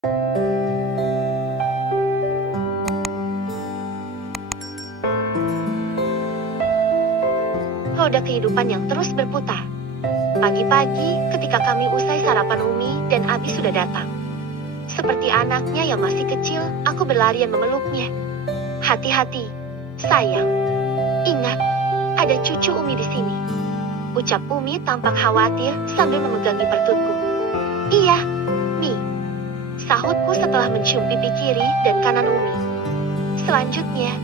Roda kehidupan yang terus berputar. Pagi-pagi, ketika kami usai sarapan, Umi dan Abi sudah datang. Seperti anaknya yang masih kecil, aku berlarian memeluknya. Hati-hati, sayang. Ingat, ada cucu Umi di sini. Ucap Umi tampak khawatir sambil memegangi perutku. Iya, Mi. Sahutku setelah mencium pipi kiri dan kanan Umi. Selanjutnya,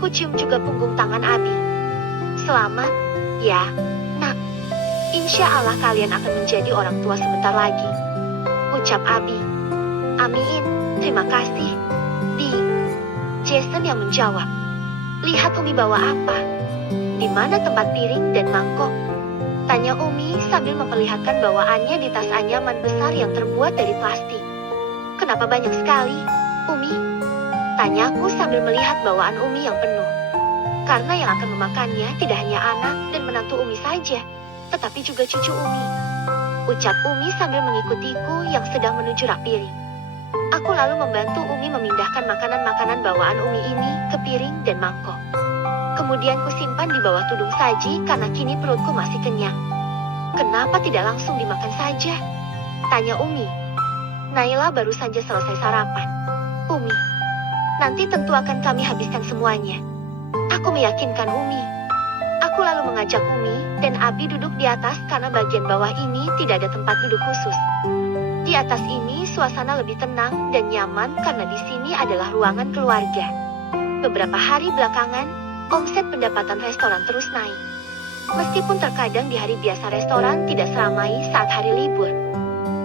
ku cium juga punggung tangan Abi. Selamat, ya, nak. Insya Allah kalian akan menjadi orang tua sebentar lagi. Ucap Abi. Amin, terima kasih, Bi. Jason yang menjawab. Lihat Umi bawa apa? Di mana tempat piring dan mangkok? Tanya Umi sambil memperlihatkan bawaannya di tas anyaman besar yang terbuat dari plastik. Kenapa banyak sekali, Umi? Tanyaku sambil melihat bawaan Umi yang penuh. Karena yang akan memakannya tidak hanya anak dan menantu Umi saja, tetapi juga cucu Umi. Ucap Umi sambil mengikutiku yang sedang menuju rak piring. Aku lalu membantu Umi memindahkan makanan-makanan bawaan Umi ini ke piring dan mangkok. Kemudian ku simpan di bawah tudung saji karena kini perutku masih kenyang. Kenapa tidak langsung dimakan saja? Tanya Umi. Naila baru saja selesai sarapan. Umi, nanti tentu akan kami habiskan semuanya. Aku meyakinkan Umi. Aku lalu mengajak Umi dan Abi duduk di atas karena bagian bawah ini tidak ada tempat duduk khusus. Di atas ini suasana lebih tenang dan nyaman karena di sini adalah ruangan keluarga. Beberapa hari belakangan, omset pendapatan restoran terus naik. Meskipun terkadang di hari biasa restoran tidak seramai saat hari libur.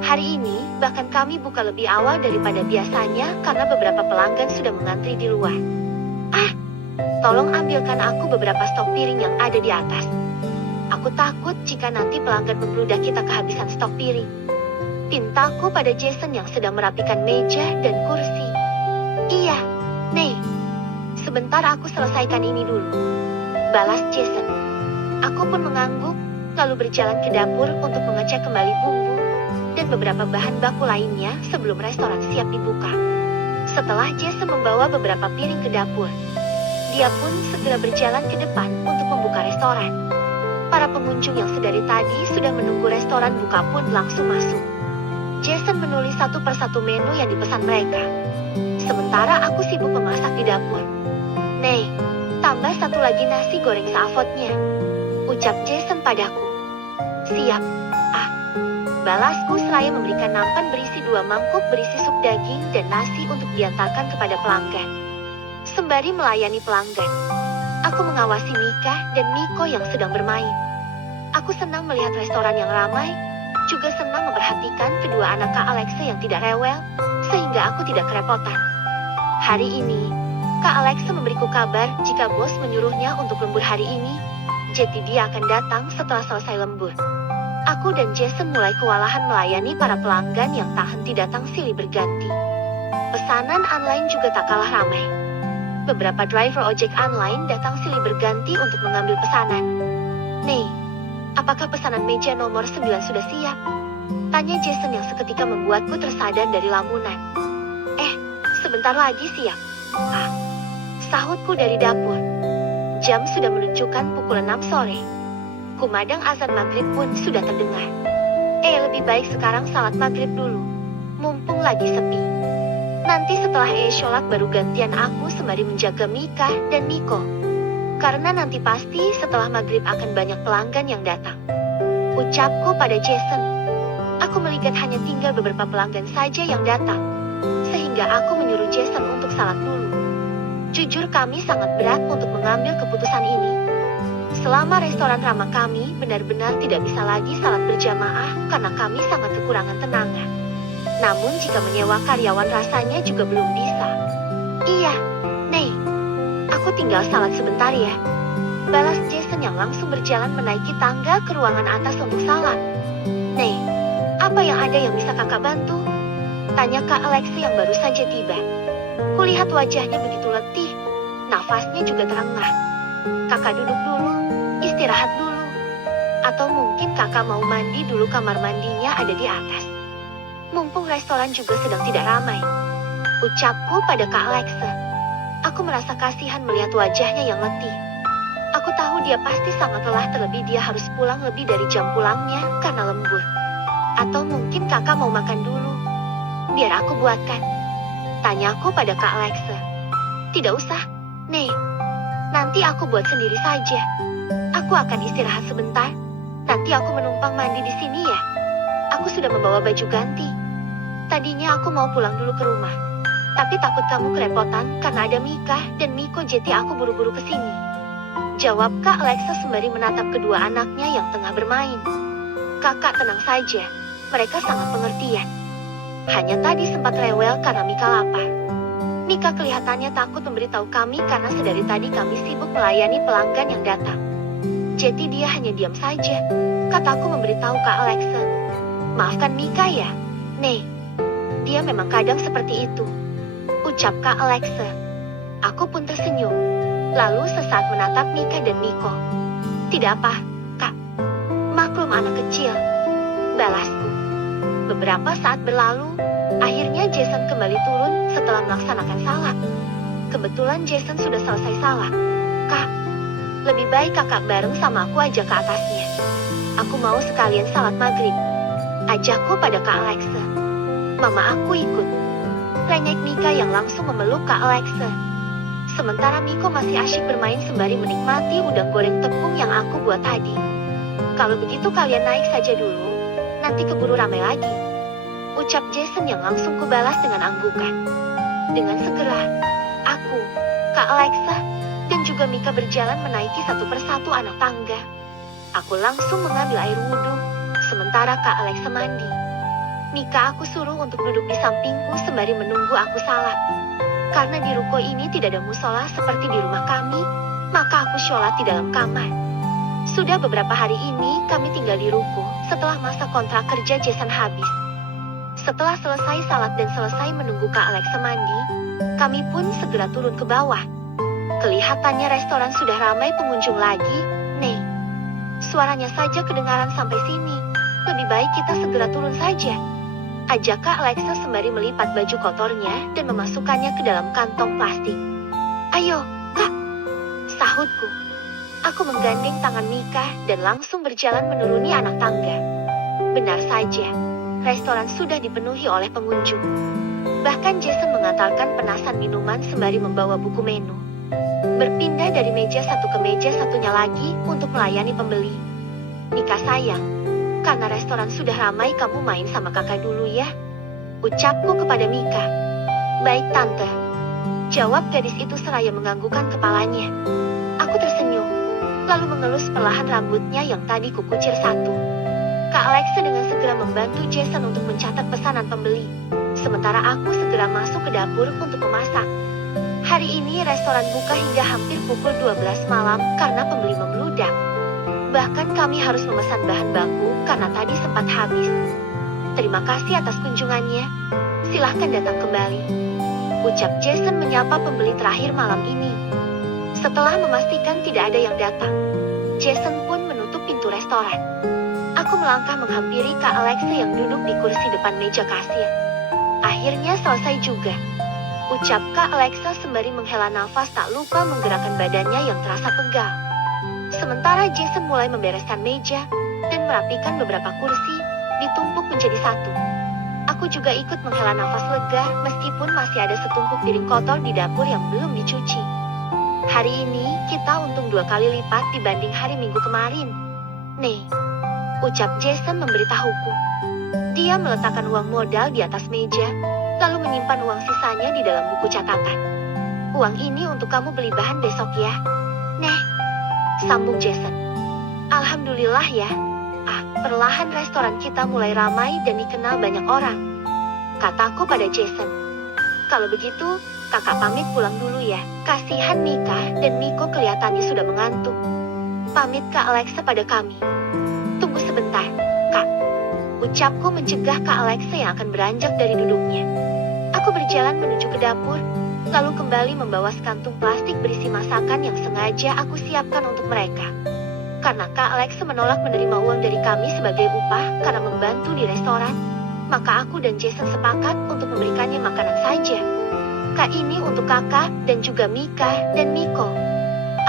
Hari ini, bahkan kami buka lebih awal daripada biasanya karena beberapa pelanggan sudah mengantri di luar. Tolong ambilkan aku beberapa stok piring yang ada di atas. Aku takut jika nanti pelanggan membludak kita kehabisan stok piring. Pintaku pada Jason yang sedang merapikan meja dan kursi. Iya, Nei. Sebentar aku selesaikan ini dulu. Balas Jason. Aku pun mengangguk, lalu berjalan ke dapur untuk mengecek kembali bumbu dan beberapa bahan baku lainnya sebelum restoran siap dibuka. Setelah Jason membawa beberapa piring ke dapur, dia pun segera berjalan ke depan untuk membuka restoran. Para pengunjung yang sedari tadi sudah menunggu restoran buka pun langsung masuk. Jason menulis satu persatu menu yang dipesan mereka. Sementara aku sibuk memasak di dapur. Nei, tambah satu lagi nasi goreng seafotnya. Ucap Jason padaku. Siap, balasku seraya memberikan nampan berisi 2 mangkuk berisi sup daging dan nasi untuk diantarkan kepada pelanggan. Sembari melayani pelanggan, aku mengawasi Mika dan Miko yang sedang bermain. Aku senang melihat restoran yang ramai, juga senang memperhatikan kedua anak Kak Alexa yang tidak rewel, sehingga aku tidak kerepotan. Hari ini, Kak Alexa memberiku kabar jika bos menyuruhnya untuk lembur hari ini, jadi dia akan datang setelah selesai lembur. Aku dan Jason mulai kewalahan melayani para pelanggan yang tak henti datang silih berganti. Pesanan online juga tak kalah ramai. Beberapa driver ojek online datang silih berganti untuk mengambil pesanan. Nei, apakah pesanan meja nomor 9 sudah siap? Tanya Jason yang seketika membuatku tersadar dari lamunan. Sebentar lagi siap. Sahutku dari dapur. Jam sudah menunjukkan pukul 6 sore. Kumandang azan maghrib pun sudah terdengar. Lebih baik sekarang salat maghrib dulu. Mumpung lagi sepi. Nanti setelah sholat baru gantian aku sembari menjaga Mika dan Miko. Karena nanti pasti setelah maghrib akan banyak pelanggan yang datang. Ucapku pada Jason. Aku melihat hanya tinggal beberapa pelanggan saja yang datang. Sehingga aku menyuruh Jason untuk salat dulu. Jujur kami sangat berat untuk mengambil keputusan ini. Selama restoran ramah kami benar-benar tidak bisa lagi salat berjamaah karena kami sangat kekurangan tenaga. Namun jika menyewa karyawan rasanya juga belum bisa. Iya, Nei. Aku tinggal salat sebentar ya. Balas Jason yang langsung berjalan menaiki tangga ke ruangan atas untuk salat. Nei, apa yang ada yang bisa kakak bantu? Tanya Kak Alexa yang baru saja tiba. Kulihat wajahnya begitu letih. Nafasnya juga terengah. Kakak duduk dulu, istirahat dulu. Atau mungkin kakak mau mandi dulu, kamar mandinya ada di atas. Mumpung restoran juga sedang tidak ramai. Ucapku pada Kak Alexa. Aku merasa kasihan melihat wajahnya yang letih. Aku tahu dia pasti sangat lelah, terlebih dia harus pulang lebih dari jam pulangnya karena lembur. Atau mungkin kakak mau makan dulu? Biar aku buatkan. Tanyaku pada Kak Alexa. Tidak usah, Nek. Nanti aku buat sendiri saja. Aku akan istirahat sebentar. Nanti aku menumpang mandi di sini ya. Aku sudah membawa baju ganti. Tadinya aku mau pulang dulu ke rumah. Tapi takut kamu kerepotan karena ada Mika dan Miko, jadi aku buru-buru ke sini. Jawab Kak Alexa sembari menatap kedua anaknya yang tengah bermain. Kakak tenang saja, mereka sangat pengertian. Hanya tadi sempat rewel karena Mika lapar. Mika kelihatannya takut memberitahu kami karena sedari tadi kami sibuk melayani pelanggan yang datang. Jadi dia hanya diam saja. Kataku memberitahu Kak Alexa. Maafkan Mika ya, Nek. Dia memang kadang seperti itu. Ucap Kak Alexa. Aku pun tersenyum. Lalu sesaat menatap Mika dan Miko. Tidak apa, Kak. Maklum anak kecil. Balasku. Beberapa saat berlalu, akhirnya Jason kembali turun setelah melaksanakan salat. Kebetulan Jason sudah selesai salat. Kak, lebih baik kakak bareng sama aku aja ke atasnya. Aku mau sekalian salat maghrib. Ajakku pada Kak Alexa. Mama aku ikut. Lengek Mika yang langsung memeluk Kak Alexa. Sementara Miko masih asyik bermain sembari menikmati udang goreng tepung yang aku buat tadi. Kalau begitu kalian naik saja dulu, nanti keburu ramai lagi. Ucap Jason yang langsung kubalas dengan anggukan. Dengan segera, aku, Kak Alexa, dan juga Mika berjalan menaiki satu persatu anak tangga. Aku langsung mengambil air wudhu, sementara Kak Alexa mandi. Mika aku suruh untuk duduk di sampingku sembari menunggu aku salat. Karena di ruko ini tidak ada musola seperti di rumah kami, maka aku sholat di dalam kamar. Sudah beberapa hari ini kami tinggal di ruko setelah masa kontrak kerja Jason habis. Setelah selesai salat dan selesai menunggu Kak Alexa mandi, kami pun segera turun ke bawah. Kelihatannya restoran sudah ramai pengunjung lagi, Nek. Suaranya saja kedengaran sampai sini. Lebih baik kita segera turun saja. Ajak Kak Alexa sembari melipat baju kotornya dan memasukkannya ke dalam kantong plastik. Ayo, Kak. Sahutku. Aku menggandeng tangan Mika dan langsung berjalan menuruni anak tangga. Benar saja, restoran sudah dipenuhi oleh pengunjung. Bahkan Jason mengantarkan penasan minuman sembari membawa buku menu. Berpindah dari meja satu ke meja satunya lagi untuk melayani pembeli. Mika sayang, karena restoran sudah ramai, kamu main sama kakak dulu ya. Ucapku kepada Mika. Baik tante. Jawab gadis itu seraya menganggukkan kepalanya. Aku tersenyum, lalu mengelus perlahan rambutnya yang tadi kukucir satu. Kak Alexa dengan segera membantu Jason untuk mencatat pesanan pembeli. Sementara aku segera masuk ke dapur untuk memasak. Hari ini restoran buka hingga hampir pukul 12 malam karena pembeli membludak. Bahkan kami harus memesan bahan baku karena tadi sempat habis. Terima kasih atas kunjungannya. Silahkan datang kembali. Ucap Jason menyapa pembeli terakhir malam ini. Setelah memastikan tidak ada yang datang, Jason pun menutup pintu restoran. Aku melangkah menghampiri Kak Alexa yang duduk di kursi depan meja kasir. Akhirnya selesai juga. Ucap Kak Alexa sembari menghela nafas, tak lupa menggerakkan badannya yang terasa pegal. Sementara Jason mulai membereskan meja dan merapikan beberapa kursi, ditumpuk menjadi satu. Aku juga ikut menghela nafas lega meskipun masih ada setumpuk piring kotor di dapur yang belum dicuci. Hari ini kita untung 2 kali lipat dibanding hari Minggu kemarin. Nih, ucap Jason memberitahuku. Dia meletakkan uang modal di atas meja, lalu menyimpan uang sisanya di dalam buku catatan. Uang ini untuk kamu beli bahan besok ya. Nih, sambung Jason. Alhamdulillah ya. Perlahan restoran kita mulai ramai dan dikenal banyak orang. Kataku pada Jason. Kalau begitu, kakak pamit pulang dulu ya. Kasihan Mika dan Miko kelihatannya sudah mengantuk. Pamit Kak Alexa pada kami. Tunggu sebentar, Kak. Ucapku mencegah Kak Alexa yang akan beranjak dari duduknya. Aku berjalan menuju ke dapur, lalu kembali membawa sekantung plastik berisi masakan yang sengaja aku siapkan untuk mereka. Karena Kak Alexa menolak menerima uang dari kami sebagai upah karena membantu di restoran, maka aku dan Jason sepakat untuk memberikannya makanan saja. Kak, ini untuk kakak dan juga Mika dan Miko.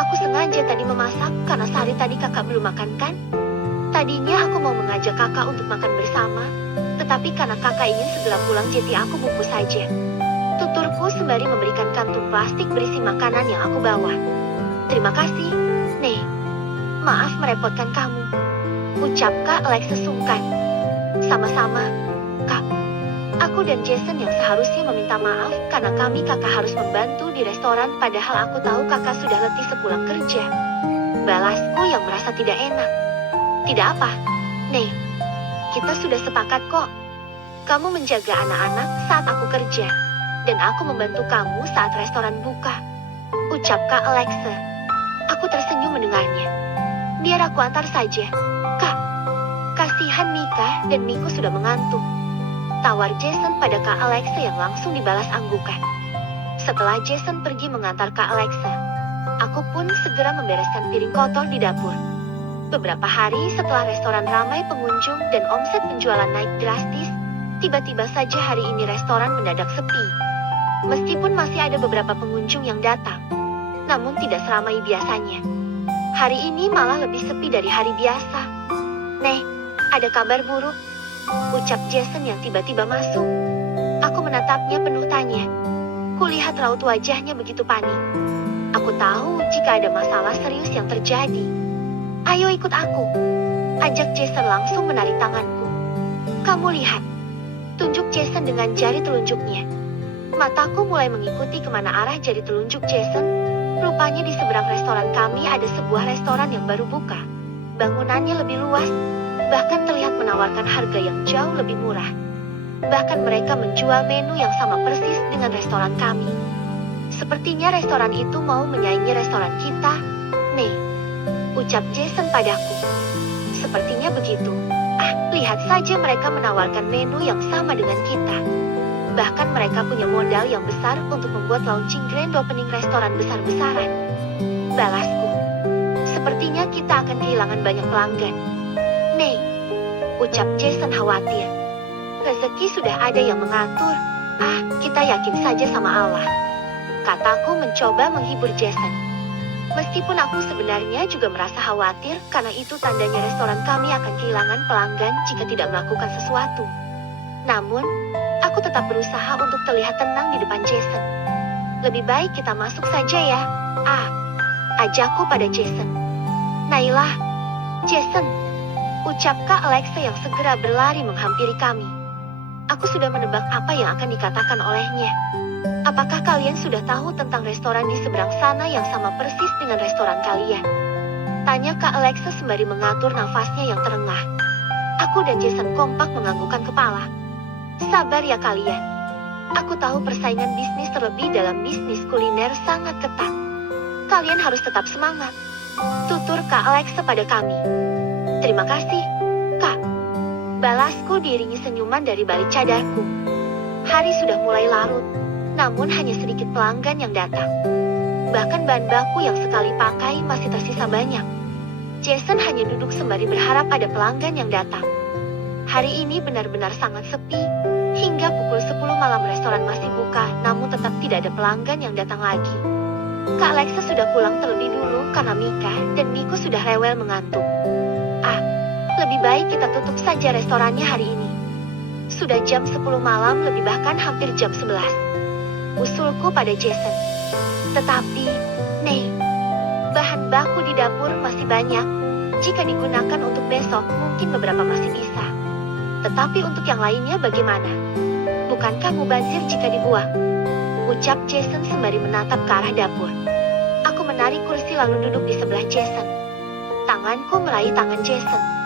Aku sengaja tadi memasak karena sehari tadi kakak belum makan kan? Tadinya aku mau mengajak kakak untuk makan bersama, tetapi karena kakak ingin segera pulang jadi aku bungkus saja. Tuturku sembari memberikan kantung plastik berisi makanan yang aku bawa. Terima kasih, Nek. Maaf merepotkan kamu, ucap Kak Alexa sungkan. Sama-sama, Kak. Aku dan Jason yang seharusnya meminta maaf karena kami kakak harus membantu di restoran padahal aku tahu kakak sudah letih sepulang kerja. Balasku yang merasa tidak enak. Tidak apa, Nek. Kita sudah sepakat kok. Kamu menjaga anak-anak saat aku kerja, dan aku membantu kamu saat restoran buka, ucap Kak Alexa. Aku tersenyum mendengarnya. Biar aku antar saja, Kak. Kasihan Mika dan Miko sudah mengantuk. Tawar Jason pada Kak Alexa yang langsung dibalas anggukan. Setelah Jason pergi mengantar Kak Alexa, aku pun segera membereskan piring kotor di dapur. Beberapa hari setelah restoran ramai pengunjung dan omset penjualan naik drastis, tiba-tiba saja hari ini restoran mendadak sepi. Meskipun masih ada beberapa pengunjung yang datang, namun tidak seramai biasanya. Hari ini malah lebih sepi dari hari biasa. Nek, ada kabar buruk, ucap Jason yang tiba-tiba masuk. Aku menatapnya penuh tanya. Kulihat raut wajahnya begitu panik. Aku tahu jika ada masalah serius yang terjadi. Ayo ikut aku, ajak Jason langsung menarik tanganku. Kamu lihat, tunjuk Jason dengan jari telunjuknya. Mataku mulai mengikuti kemana arah jari telunjuk Jason. Rupanya di seberang restoran kami ada sebuah restoran yang baru buka. Bangunannya lebih luas, bahkan terlihat menawarkan harga yang jauh lebih murah. Bahkan mereka menjual menu yang sama persis dengan restoran kami. Sepertinya restoran itu mau menyaingi restoran kita, Nek, ucap Jason padaku. Sepertinya begitu. Lihat saja mereka menawarkan menu yang sama dengan kita. Bahkan mereka punya modal yang besar untuk membuat launching grand opening restoran besar-besaran. Balasku. Sepertinya kita akan kehilangan banyak pelanggan. Nek, ucap Jason khawatir. Rezeki sudah ada yang mengatur. Kita yakin saja sama Allah, kataku mencoba menghibur Jason. Meskipun aku sebenarnya juga merasa khawatir karena itu tandanya restoran kami akan kehilangan pelanggan jika tidak melakukan sesuatu. Namun, aku tetap berusaha untuk terlihat tenang di depan Jason. Lebih baik kita masuk saja ya, ajakku pada Jason. Nailah, Jason, ucap Kak Alexa yang segera berlari menghampiri kami. Aku sudah menebak apa yang akan dikatakan olehnya. Apakah kalian sudah tahu tentang restoran di seberang sana yang sama persis dengan restoran kalian? Tanya Kak Alexa sembari mengatur nafasnya yang terengah. Aku dan Jason kompak menganggukkan kepala. Sabar ya kalian. Aku tahu persaingan bisnis terlebih dalam bisnis kuliner sangat ketat. Kalian harus tetap semangat, tutur Kak Alexa pada kami. Terima kasih, Kak. Balasku diiringi senyuman dari balik cadarku. Hari sudah mulai larut, namun hanya sedikit pelanggan yang datang. Bahkan bahan baku yang sekali pakai masih tersisa banyak. Jason hanya duduk sembari berharap ada pelanggan yang datang. Hari ini benar-benar sangat sepi. Hingga pukul 10 malam restoran masih buka, namun tetap tidak ada pelanggan yang datang lagi. Kak Alexa sudah pulang terlebih dulu karena Mika dan Miko sudah rewel mengantuk. Lebih baik kita tutup saja restorannya hari ini. Sudah jam 10 malam lebih bahkan hampir jam 11. Usulku pada Jason. Tetapi, Nek, bahan baku di dapur masih banyak. Jika digunakan untuk besok, mungkin beberapa masih bisa. Tetapi untuk yang lainnya bagaimana? Bukankah mubazir jika dibuang? Ucap Jason sembari menatap ke arah dapur. Aku menarik kursi lalu duduk di sebelah Jason. Tanganku meraih tangan Jason.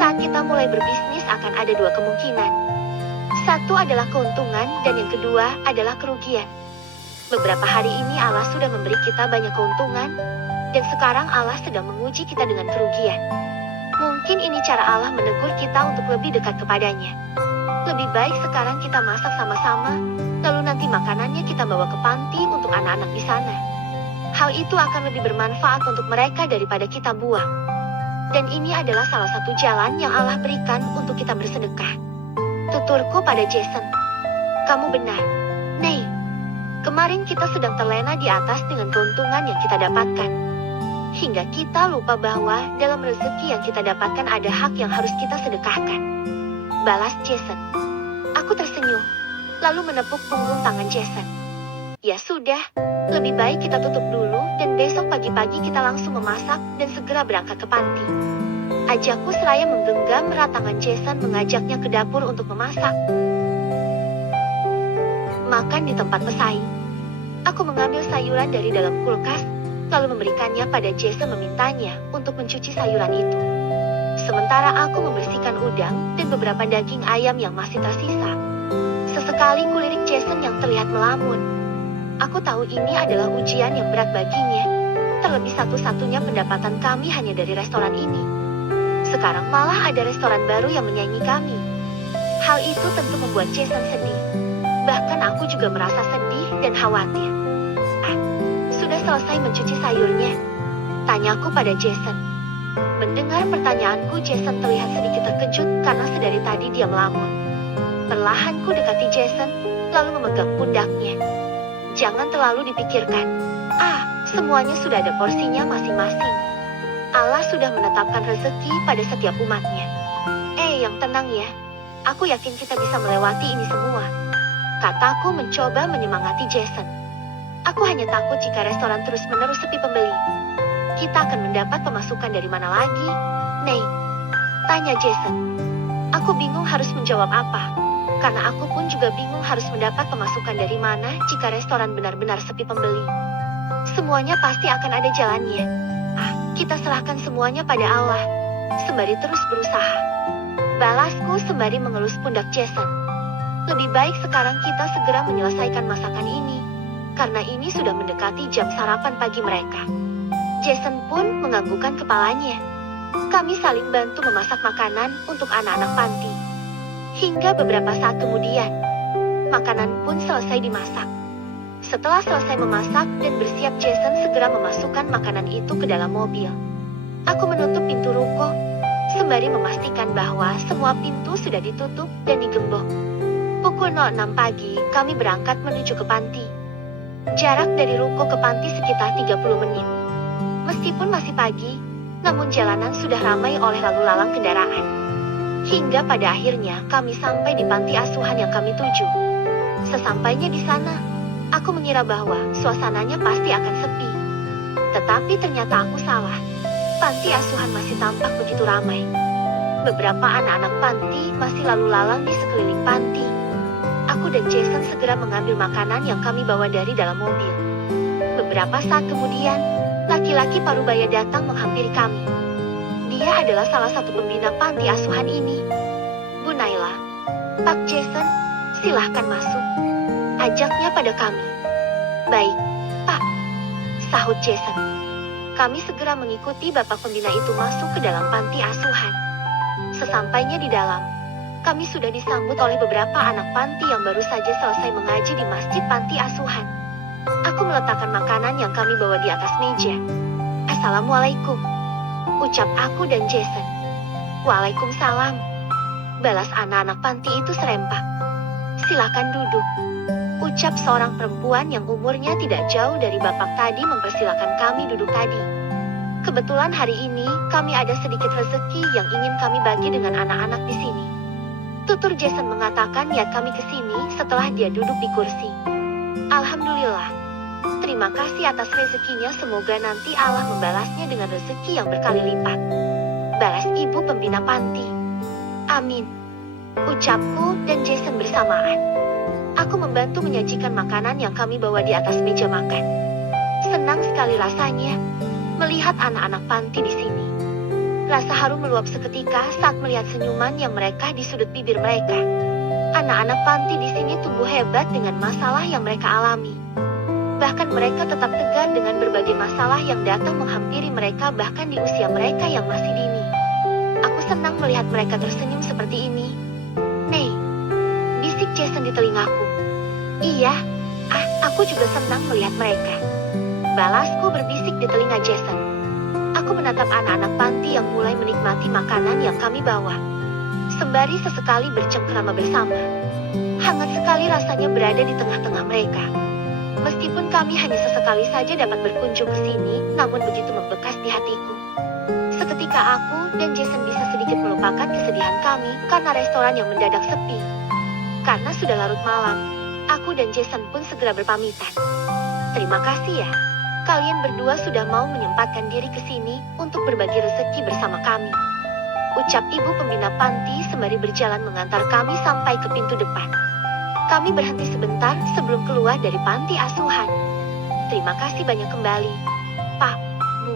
Saat kita mulai berbisnis akan ada dua kemungkinan. Satu adalah keuntungan dan yang kedua adalah kerugian. Beberapa hari ini Allah sudah memberi kita banyak keuntungan, dan sekarang Allah sedang menguji kita dengan kerugian. Mungkin ini cara Allah menegur kita untuk lebih dekat kepadanya. Lebih baik sekarang kita masak sama-sama, lalu nanti makanannya kita bawa ke panti untuk anak-anak di sana. Hal itu akan lebih bermanfaat untuk mereka daripada kita buang. Dan ini adalah salah satu jalan yang Allah berikan untuk kita bersedekah. Tuturku pada Jason. Kamu benar. Nei, kemarin kita sedang terlena di atas dengan keuntungan yang kita dapatkan. Hingga kita lupa bahwa dalam rezeki yang kita dapatkan ada hak yang harus kita sedekahkan. Balas Jason. Aku tersenyum, lalu menepuk punggung tangan Jason. Ya sudah, lebih baik kita tutup dulu dan besok pagi-pagi kita langsung memasak dan segera berangkat ke panti. Ajakku seraya menggenggam erat tangan Jason mengajaknya ke dapur untuk memasak. Makan di tempat pesaing. Aku mengambil sayuran dari dalam kulkas, lalu memberikannya pada Jason memintanya untuk mencuci sayuran itu. Sementara aku membersihkan udang dan beberapa daging ayam yang masih tersisa. Sesekali kulirik Jason yang terlihat melamun. Aku tahu ini adalah ujian yang berat baginya. Terlebih satu-satunya pendapatan kami hanya dari restoran ini. Sekarang malah ada restoran baru yang menyaingi kami. Hal itu tentu membuat Jason sedih. Bahkan aku juga merasa sedih dan khawatir. Sudah selesai mencuci sayurnya? Tanyaku pada Jason. Mendengar pertanyaanku, Jason terlihat sedikit terkejut karena sedari tadi dia melamun. Perlahan ku dekati Jason, lalu memegang pundaknya. Jangan terlalu dipikirkan. Semuanya sudah ada porsinya masing-masing. Allah sudah menetapkan rezeki pada setiap umatnya. Yang tenang ya. Aku yakin kita bisa melewati ini semua. Kataku mencoba menyemangati Jason. Aku hanya takut jika restoran terus-menerus sepi pembeli. Kita akan mendapat pemasukan dari mana lagi? Nei, tanya Jason. Aku bingung harus menjawab apa. Karena aku pun juga bingung harus mendapat pemasukan dari mana jika restoran benar-benar sepi pembeli. Semuanya pasti akan ada jalannya. Kita serahkan semuanya pada Allah. Sembari terus berusaha. Balasku sembari mengelus pundak Jason. Lebih baik sekarang kita segera menyelesaikan masakan ini. Karena ini sudah mendekati jam sarapan pagi mereka. Jason pun menganggukkan kepalanya. Kami saling bantu memasak makanan untuk anak-anak panti. Hingga beberapa saat kemudian, makanan pun selesai dimasak. Setelah selesai memasak dan bersiap, Jason segera memasukkan makanan itu ke dalam mobil. Aku menutup pintu ruko, sembari memastikan bahwa semua pintu sudah ditutup dan digembok. Pukul 06 pagi, kami berangkat menuju ke panti. Jarak dari ruko ke panti sekitar 30 menit. Meskipun masih pagi, namun jalanan sudah ramai oleh lalu lalang kendaraan. Hingga pada akhirnya kami sampai di panti asuhan yang kami tuju. Sesampainya di sana, aku mengira bahwa suasananya pasti akan sepi. Tetapi ternyata aku salah. Panti asuhan masih tampak begitu ramai. Beberapa anak-anak panti masih lalu lalang di sekeliling panti. Aku dan Jason segera mengambil makanan yang kami bawa dari dalam mobil. Beberapa saat kemudian, laki-laki parubaya datang menghampiri kami. Dia adalah salah satu pembina panti asuhan ini. Bu Naila, Pak Jason, silahkan masuk. Ajaknya pada kami. Baik, Pak, sahut Jason. Kami segera mengikuti bapak pembina itu masuk ke dalam panti asuhan. Sesampainya di dalam, kami sudah disambut oleh beberapa anak panti yang baru saja selesai mengaji di masjid panti asuhan. Aku meletakkan makanan yang kami bawa di atas meja. Assalamualaikum, ucap aku dan Jason. Waalaikumsalam, balas anak-anak panti itu serempak. Silakan duduk, ucap seorang perempuan yang umurnya tidak jauh dari bapak tadi mempersilakan kami duduk tadi. Kebetulan hari ini kami ada sedikit rezeki yang ingin kami bagi dengan anak-anak di sini. Tutur Jason mengatakan niat kami ke sini setelah dia duduk di kursi. Alhamdulillah. Terima kasih atas rezekinya, semoga nanti Allah membalasnya dengan rezeki yang berkali lipat. Balas ibu pembina panti. Amin, ucapku dan Jason bersamaan. Aku membantu menyajikan makanan yang kami bawa di atas meja makan. Senang sekali rasanya melihat anak-anak panti di sini. Rasa haru meluap seketika saat melihat senyuman yang mereka di sudut bibir mereka. Anak-anak panti di sini tumbuh hebat dengan masalah yang mereka alami. Bahkan mereka tetap tegar dengan berbagai masalah yang datang menghampiri mereka bahkan di usia mereka yang masih dini. Aku senang melihat mereka tersenyum seperti ini. Nei, bisik Jason di telingaku. Iya, aku juga senang melihat mereka. Balasku berbisik di telinga Jason. Aku menatap anak-anak panti yang mulai menikmati makanan yang kami bawa. sembari sesekali bercengkrama bersama. Hangat sekali rasanya berada di tengah-tengah mereka. Meskipun kami hanya sesekali saja dapat berkunjung ke sini, namun begitu membekas di hatiku. Seketika aku dan Jason bisa sedikit melupakan kesedihan kami karena restoran yang mendadak sepi. Karena sudah larut malam, aku dan Jason pun segera berpamitan. Terima kasih ya. Kalian berdua sudah mau menyempatkan diri ke sini untuk berbagi rezeki bersama kami. Ucap ibu pembina panti sembari berjalan mengantar kami sampai ke pintu depan. Kami berhenti sebentar sebelum keluar dari panti asuhan. Terima kasih banyak kembali, Pak, Bu.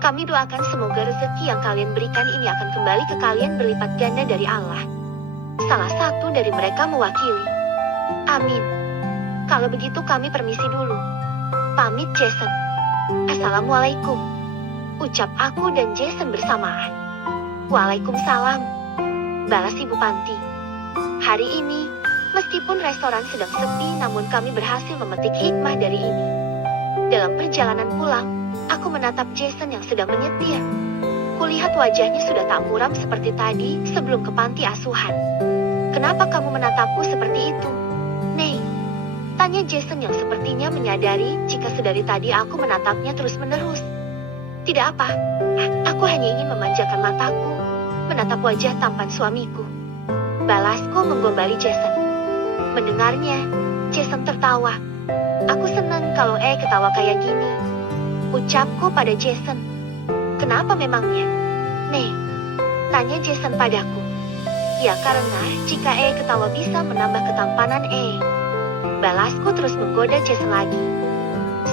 Kami doakan semoga rezeki yang kalian berikan ini akan kembali ke kalian berlipat ganda dari Allah. Salah satu dari mereka mewakili. Amin. Kalau begitu kami permisi dulu. Pamit Jason. Assalamualaikum. Ucap aku dan Jason bersamaan. Waalaikumsalam. Balas ibu panti. Hari ini, meskipun restoran sedang sepi namun kami berhasil memetik hikmah dari ini. Dalam perjalanan pulang, aku menatap Jason yang sedang menyetir. Kulihat wajahnya sudah tak muram seperti tadi sebelum ke panti asuhan. Kenapa kamu menatapku seperti itu, Nei? Tanya Jason yang sepertinya menyadari jika sedari tadi aku menatapnya terus-menerus. Tidak apa, aku hanya ingin memanjakan mataku, menatap wajah tampan suamiku. Balasku menggombali Jason. Mendengarnya, Jason tertawa. Aku senang kalau ketawa kayak gini. Ucapku pada Jason. Kenapa memangnya, Nei? Tanya Jason padaku. Ya karena jika ketawa bisa menambah ketampanan Balasku terus menggoda Jason lagi.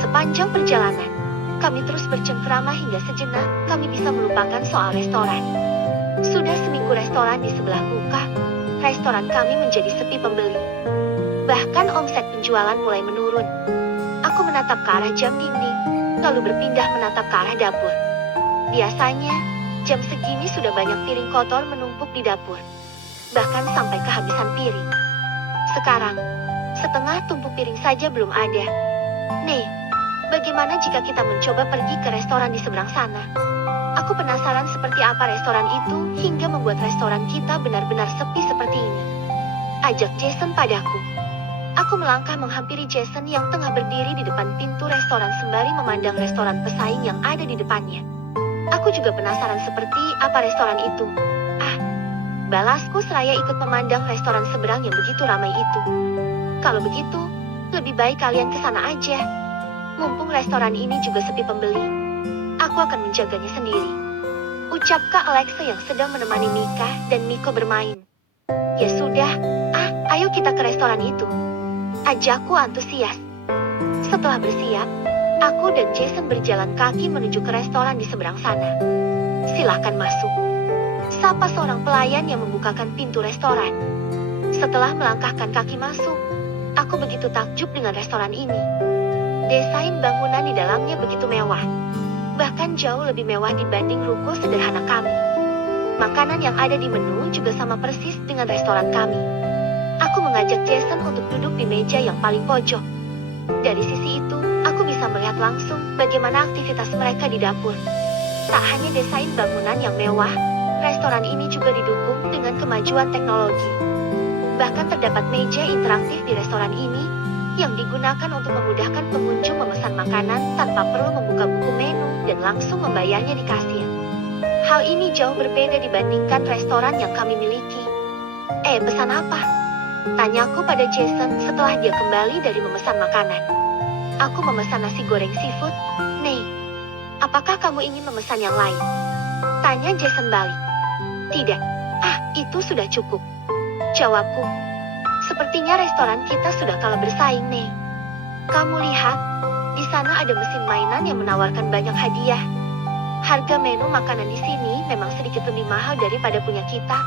Sepanjang perjalanan, kami terus bercengkrama hingga sejenak kami bisa melupakan soal restoran. Sudah seminggu restoran di sebelah buka, restoran kami menjadi sepi pembeli. Bahkan omset penjualan mulai menurun. Aku menatap ke arah jam dinding, lalu berpindah menatap ke arah dapur. Biasanya, jam segini sudah banyak piring kotor menumpuk di dapur. Bahkan sampai kehabisan piring. Sekarang, setengah tumpuk piring saja belum ada. Nei, bagaimana jika kita mencoba pergi ke restoran di seberang sana? Aku penasaran seperti apa restoran itu hingga membuat restoran kita benar-benar sepi seperti ini. Ajak Jason padaku. Aku melangkah menghampiri Jason yang tengah berdiri di depan pintu restoran sembari memandang restoran pesaing yang ada di depannya. Aku juga penasaran seperti apa restoran itu. Balasku seraya ikut memandang restoran seberang yang begitu ramai itu. Kalau begitu, lebih baik kalian ke sana aja. Mumpung restoran ini juga sepi pembeli. Aku akan menjaganya sendiri. Ucap Kak Alexa yang sedang menemani Mika dan Miko bermain. Ya sudah, ayo kita ke restoran itu. Ajakku antusias. Setelah bersiap, aku dan Jason berjalan kaki menuju ke restoran di seberang sana. Silahkan masuk. Sapa seorang pelayan yang membukakan pintu restoran. Setelah melangkahkan kaki masuk, aku begitu takjub dengan restoran ini. Desain bangunan di dalamnya begitu mewah. Bahkan jauh lebih mewah dibanding ruko sederhana kami. Makanan yang ada di menu juga sama persis dengan restoran kami. Aku mengajak Jason untuk duduk di meja yang paling pojok. Dari sisi itu, aku bisa melihat langsung bagaimana aktivitas mereka di dapur. Tak hanya desain bangunan yang mewah, restoran ini juga didukung dengan kemajuan teknologi. Bahkan terdapat meja interaktif di restoran ini yang digunakan untuk memudahkan pengunjung memesan makanan tanpa perlu membuka buku menu dan langsung membayarnya di kasir. Hal ini jauh berbeda dibandingkan restoran yang kami miliki. Pesan apa? Tanyaku pada Jason setelah dia kembali dari memesan makanan. Aku memesan nasi goreng seafood, Nei. Apakah kamu ingin memesan yang lain? Tanya Jason balik. Tidak. Itu sudah cukup. Jawabku. Sepertinya restoran kita sudah kalah bersaing, Nei. Kamu lihat, di sana ada mesin mainan yang menawarkan banyak hadiah. Harga menu makanan di sini memang sedikit lebih mahal daripada punya kita,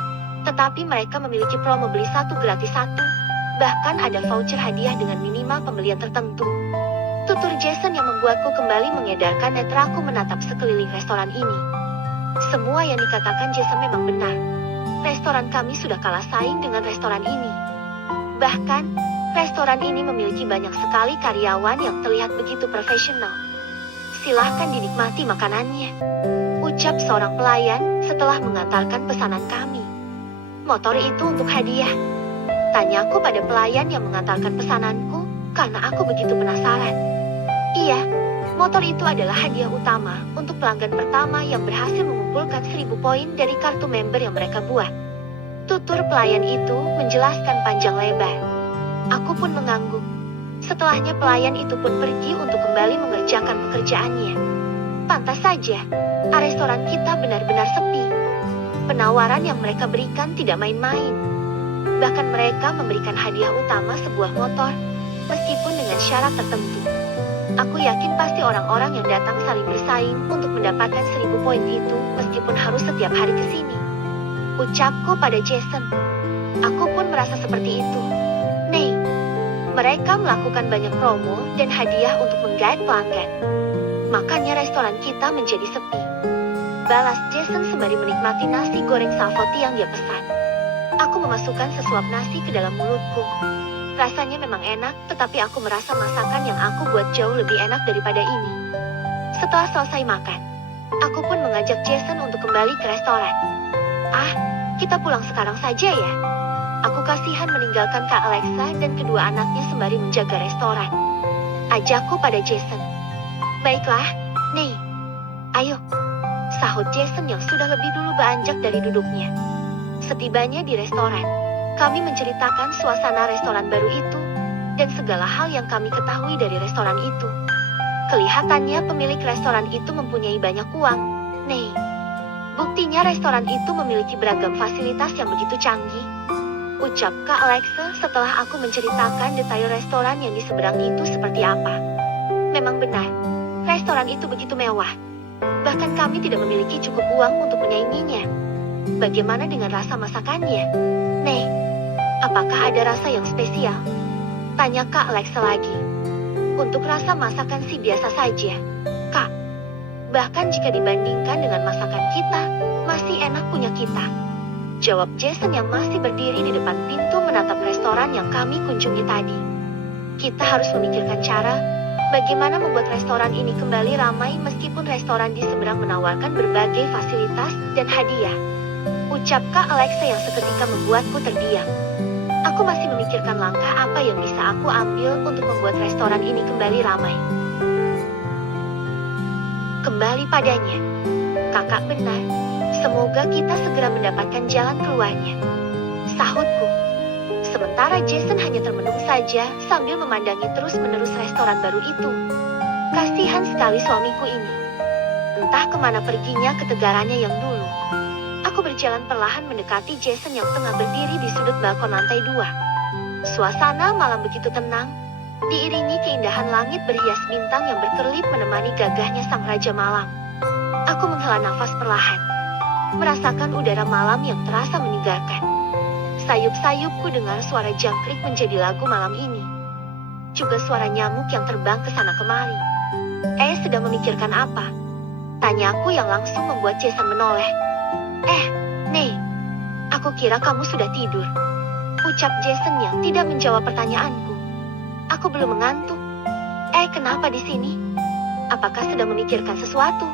tetapi mereka memiliki promo beli satu gratis satu. Bahkan ada voucher hadiah dengan minimal pembelian tertentu. Tutur Jason yang membuatku kembali mengedarkan netraku menatap sekeliling restoran ini. Semua yang dikatakan Jason memang benar. Restoran kami sudah kalah saing dengan restoran ini. Bahkan, restoran ini memiliki banyak sekali karyawan yang terlihat begitu profesional. Silahkan dinikmati makanannya. Ucap seorang pelayan setelah mengantarkan pesanan kami. Motor itu untuk hadiah. Tanyaku pada pelayan yang mengantarkan pesananku, karena aku begitu penasaran. Iya, motor itu adalah hadiah utama untuk pelanggan pertama yang berhasil mengumpulkan 1000 poin dari kartu member yang mereka buat. Tutur pelayan itu menjelaskan panjang lebar. Aku pun mengangguk. Setelahnya pelayan itu pun pergi untuk kembali mengerjakan pekerjaannya. Pantas saja, restoran kita benar-benar sepi. Penawaran yang mereka berikan tidak main-main. Bahkan mereka memberikan hadiah utama sebuah motor, meskipun dengan syarat tertentu. Aku yakin pasti orang-orang yang datang saling bersaing untuk mendapatkan 1000 poin itu, meskipun harus setiap hari ke sini. Ucapku pada Jason. Aku pun merasa seperti itu. Nih, mereka melakukan banyak promo dan hadiah untuk menggait pelanggan. Makanya restoran kita menjadi sepi. Balas Jason sembari menikmati nasi goreng salvoti yang dia pesan. Aku memasukkan sesuap nasi ke dalam mulutku. Rasanya memang enak, tetapi aku merasa masakan yang aku buat jauh lebih enak daripada ini. Setelah selesai makan, aku pun mengajak Jason untuk kembali ke restoran. Ah, kita pulang sekarang saja ya. Aku kasihan meninggalkan Kak Alexa dan kedua anaknya sembari menjaga restoran. Ajakku pada Jason. Baiklah, nih. Ayo. Sahut Jason yang sudah lebih dulu beranjak dari duduknya. Setibanya di restoran, kami menceritakan suasana restoran baru itu, dan segala hal yang kami ketahui dari restoran itu. Kelihatannya pemilik restoran itu mempunyai banyak uang. Nih, buktinya restoran itu memiliki beragam fasilitas yang begitu canggih. Ucap Kak Alexa setelah aku menceritakan detail restoran yang di seberang itu seperti apa. Memang benar, restoran itu begitu mewah. Bahkan kami tidak memiliki cukup uang untuk menyainginya. Bagaimana dengan rasa masakannya? Nih, apakah ada rasa yang spesial? Tanya Kak Alexa lagi. Untuk rasa masakan sih biasa saja, Kak. Bahkan jika dibandingkan dengan masakan kita, masih enak punya kita. Jawab Jason yang masih berdiri di depan pintu menatap restoran yang kami kunjungi tadi. Kita harus memikirkan cara bagaimana membuat restoran ini kembali ramai meskipun restoran di seberang menawarkan berbagai fasilitas dan hadiah. Ucap Kak Alexa yang seketika membuatku terdiam. Aku masih memikirkan langkah apa yang bisa aku ambil untuk membuat restoran ini kembali ramai. Kembali padanya. Kakak benar. Semoga kita segera mendapatkan jalan keluarnya. Sahutku. Sementara Jason hanya termenung saja sambil memandangi terus-menerus restoran baru itu. Kasihan sekali suamiku ini. Entah kemana perginya ketegarannya yang dulu. Aku berjalan perlahan mendekati Jason yang tengah berdiri di sudut balkon lantai 2. Suasana malam begitu tenang, diiringi keindahan langit berhias bintang yang berkelip menemani gagahnya sang raja malam. Aku menghela nafas perlahan, merasakan udara malam yang terasa menyegarkan. Sayup-sayupku dengar suara jangkrik menjadi lagu malam ini. Juga suara nyamuk yang terbang ke sana kemari. Sedang memikirkan apa? Tanyaku yang langsung membuat Jason menoleh. Nih, aku kira kamu sudah tidur. Ucap Jason yang tidak menjawab pertanyaanku. Aku belum mengantuk. Kenapa di sini? Apakah sedang memikirkan sesuatu?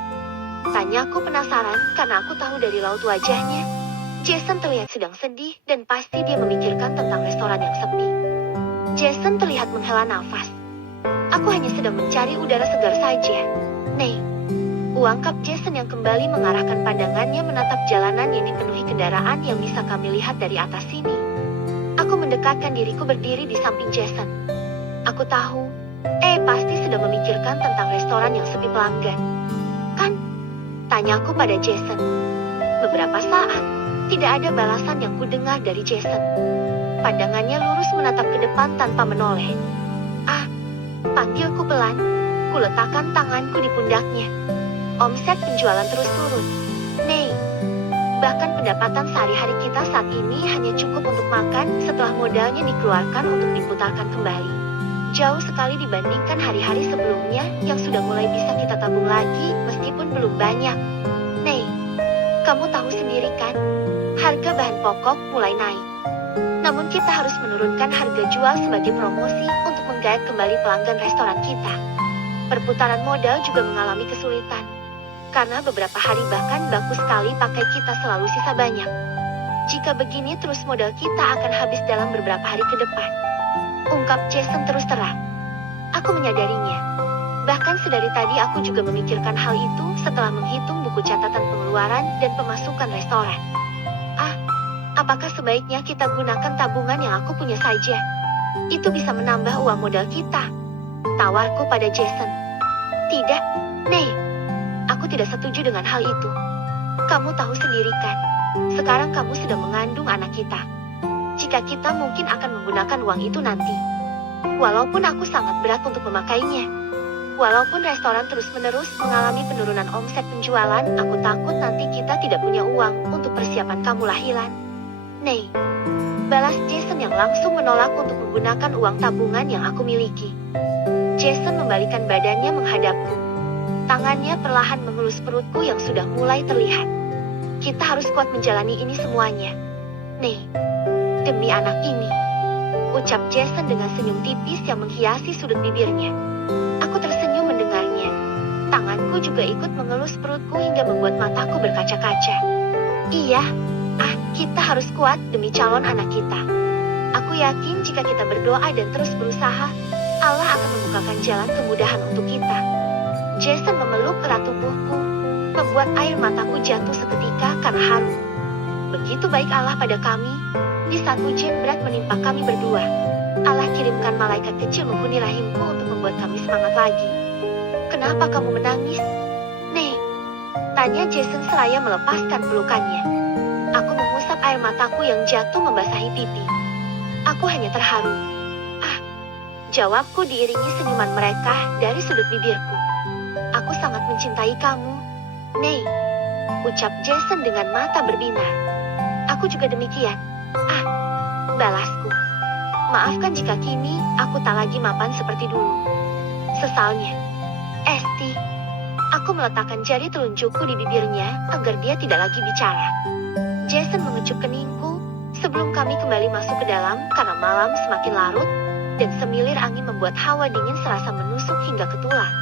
Tanyaku penasaran karena aku tahu dari raut wajahnya. Jason terlihat sedang sedih dan pasti dia memikirkan tentang restoran yang sepi. Jason terlihat menghela nafas. Aku hanya sedang mencari udara segar saja. Nih. Uangkap Jason yang kembali mengarahkan pandangannya menatap jalanan yang dipenuhi kendaraan yang bisa kami lihat dari atas sini. Aku mendekatkan diriku berdiri di samping Jason. Aku tahu, pasti sedang memikirkan tentang restoran yang sepi pelanggan. Kan? Tanyaku pada Jason. Beberapa saat, tidak ada balasan yang kudengar dari Jason. Pandangannya lurus menatap ke depan tanpa menoleh. Panggilku pelan, kuletakkan tanganku di pundaknya. Omset penjualan terus turun. Nih, bahkan pendapatan sehari-hari kita saat ini hanya cukup untuk makan setelah modalnya dikeluarkan untuk diputarkan kembali. Jauh sekali dibandingkan hari-hari sebelumnya yang sudah mulai bisa kita tabung lagi meskipun belum banyak. Nih, kamu tahu sendiri kan, harga bahan pokok mulai naik. Namun kita harus menurunkan harga jual sebagai promosi untuk menggait kembali pelanggan restoran kita. Perputaran modal juga mengalami kesulitan. Karena beberapa hari bahkan baku sekali pakai kita selalu sisa banyak. Jika begini terus modal kita akan habis dalam beberapa hari ke depan. Ungkap Jason terus terang. Aku menyadarinya. Bahkan sedari tadi aku juga memikirkan hal itu setelah menghitung buku catatan pengeluaran dan pemasukan restoran. Apakah sebaiknya kita gunakan tabungan yang aku punya saja? Itu bisa menambah uang modal kita. Tawarku pada Jason. Tidak, Nay. Aku tidak setuju dengan hal itu. Kamu tahu sendiri kan, sekarang kamu sedang mengandung anak kita. Jika kita mungkin akan menggunakan uang itu nanti. Walaupun aku sangat berat untuk memakainya. Walaupun restoran terus-menerus mengalami penurunan omset penjualan, aku takut nanti kita tidak punya uang untuk persiapan kamu lahiran. Nay, balas Jason yang langsung menolak untuk menggunakan uang tabungan yang aku miliki. Jason membalikkan badannya menghadapku. Tangannya perlahan mengelus perutku yang sudah mulai terlihat. Kita harus kuat menjalani ini semuanya. Nay, demi anak ini. Ucap Jason dengan senyum tipis yang menghiasi sudut bibirnya. Aku tersenyum mendengarnya. Tanganku juga ikut mengelus perutku hingga membuat mataku berkaca-kaca. Iya, kita harus kuat demi calon anak kita. Aku yakin jika kita berdoa dan terus berusaha, Allah akan membukakan jalan kemudahan untuk kita. Jason memeluk erat tubuhku, membuat air mataku jatuh seketika karena haru. Begitu baik Allah pada kami, di saat ujian berat menimpa kami berdua. Allah kirimkan malaikat kecil menghuni rahimku untuk membuat kami semangat lagi. Kenapa kamu menangis? Nay, tanya Jason seraya melepaskan pelukannya. Aku mengusap air mataku yang jatuh membasahi pipi. Aku hanya terharu. Jawabku diiringi senyuman mereka dari sudut bibirku. Aku sangat mencintai kamu, Nay. Ucap Jason dengan mata berbinar. Aku juga demikian. Balasku. Maafkan jika kini aku tak lagi mapan seperti dulu. Sesalnya. Esti. Aku meletakkan jari telunjukku di bibirnya agar dia tidak lagi bicara. Jason mengecup keningku sebelum kami kembali masuk ke dalam karena malam semakin larut dan semilir angin membuat hawa dingin serasa menusuk hingga ke tulang.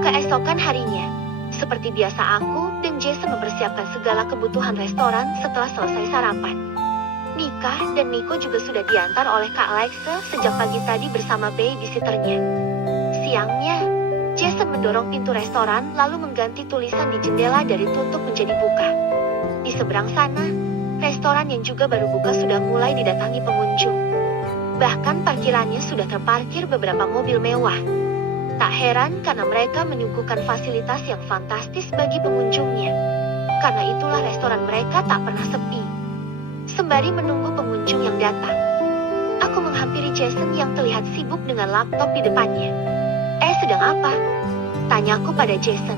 Keesokan harinya, seperti biasa aku dan Jason mempersiapkan segala kebutuhan restoran setelah selesai sarapan. Mika dan Miko juga sudah diantar oleh Kak Alexa sejak pagi tadi bersama babysitternya. Siangnya, Jason mendorong pintu restoran lalu mengganti tulisan di jendela dari tutup menjadi buka. Di seberang sana, restoran yang juga baru buka sudah mulai didatangi pengunjung. Bahkan parkirannya sudah terparkir beberapa mobil mewah. Tak heran karena mereka menyuguhkan fasilitas yang fantastis bagi pengunjungnya. Karena itulah restoran mereka tak pernah sepi. Sembari menunggu pengunjung yang datang, aku menghampiri Jason yang terlihat sibuk dengan laptop di depannya. Sedang apa? Tanyaku pada Jason.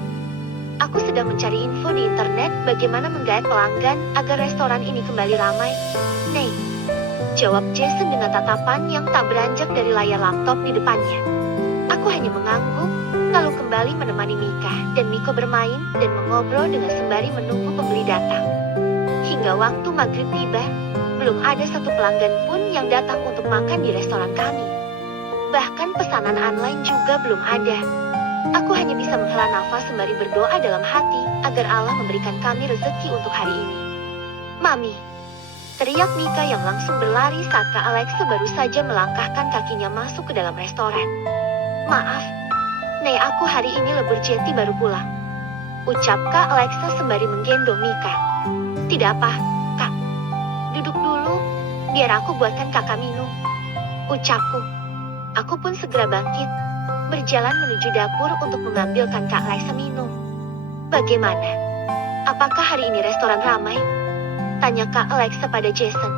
Aku sedang mencari info di internet bagaimana menggait pelanggan agar restoran ini kembali ramai. Nay, jawab Jason dengan tatapan yang tak beranjak dari layar laptop di depannya. Aku hanya mengangguk, lalu kembali menemani Mika dan Miko bermain dan mengobrol dengan sembari menunggu pembeli datang. Hingga waktu maghrib tiba, belum ada satu pelanggan pun yang datang untuk makan di restoran kami. Bahkan pesanan online juga belum ada. Aku hanya bisa menghela nafas sembari berdoa dalam hati agar Allah memberikan kami rezeki untuk hari ini. Mami, teriak Mika yang langsung berlari saat Kak Alexa baru saja melangkahkan kakinya masuk ke dalam restoran. Maaf, Nay, aku hari ini lebur jeti baru pulang. Ucap Kak Alexa sembari menggendong Mika. Tidak apa, Kak. Duduk dulu, biar aku buatkan kakak minum. Ucapku. Aku pun segera bangkit, berjalan menuju dapur untuk mengambilkan Kak Alexa minum. Bagaimana? Apakah hari ini restoran ramai? Tanya Kak Alexa pada Jason.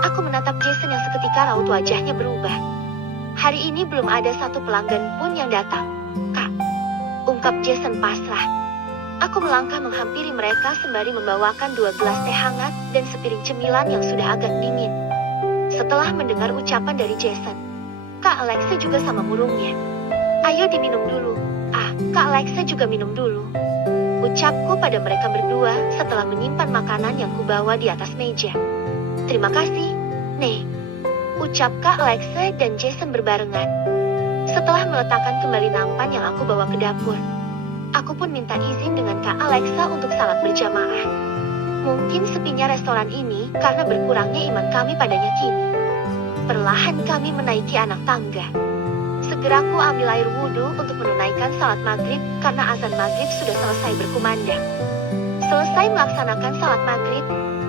Aku menatap Jason yang seketika raut wajahnya berubah. Hari ini belum ada satu pelanggan pun yang datang, Kak. Ungkap Jason pasrah. Aku melangkah menghampiri mereka sembari membawakan 2 gelas teh hangat dan sepiring cemilan yang sudah agak dingin. Setelah mendengar ucapan dari Jason, Kak Alexa juga sama murungnya. Ayo diminum dulu. Kak Alexa juga minum dulu. Ucapku pada mereka berdua setelah menyimpan makanan yang kubawa di atas meja. Terima kasih, Nay. Ucap Kak Alexa dan Jason berbarengan. Setelah meletakkan kembali nampan yang aku bawa ke dapur, aku pun minta izin dengan Kak Alexa untuk salat berjamaah. Mungkin sepinya restoran ini karena berkurangnya iman kami padanya kini. Perlahan kami menaiki anak tangga. Segera ku ambil air wudhu untuk menunaikan salat maghrib karena azan maghrib sudah selesai berkumandang. Selesai melaksanakan salat maghrib,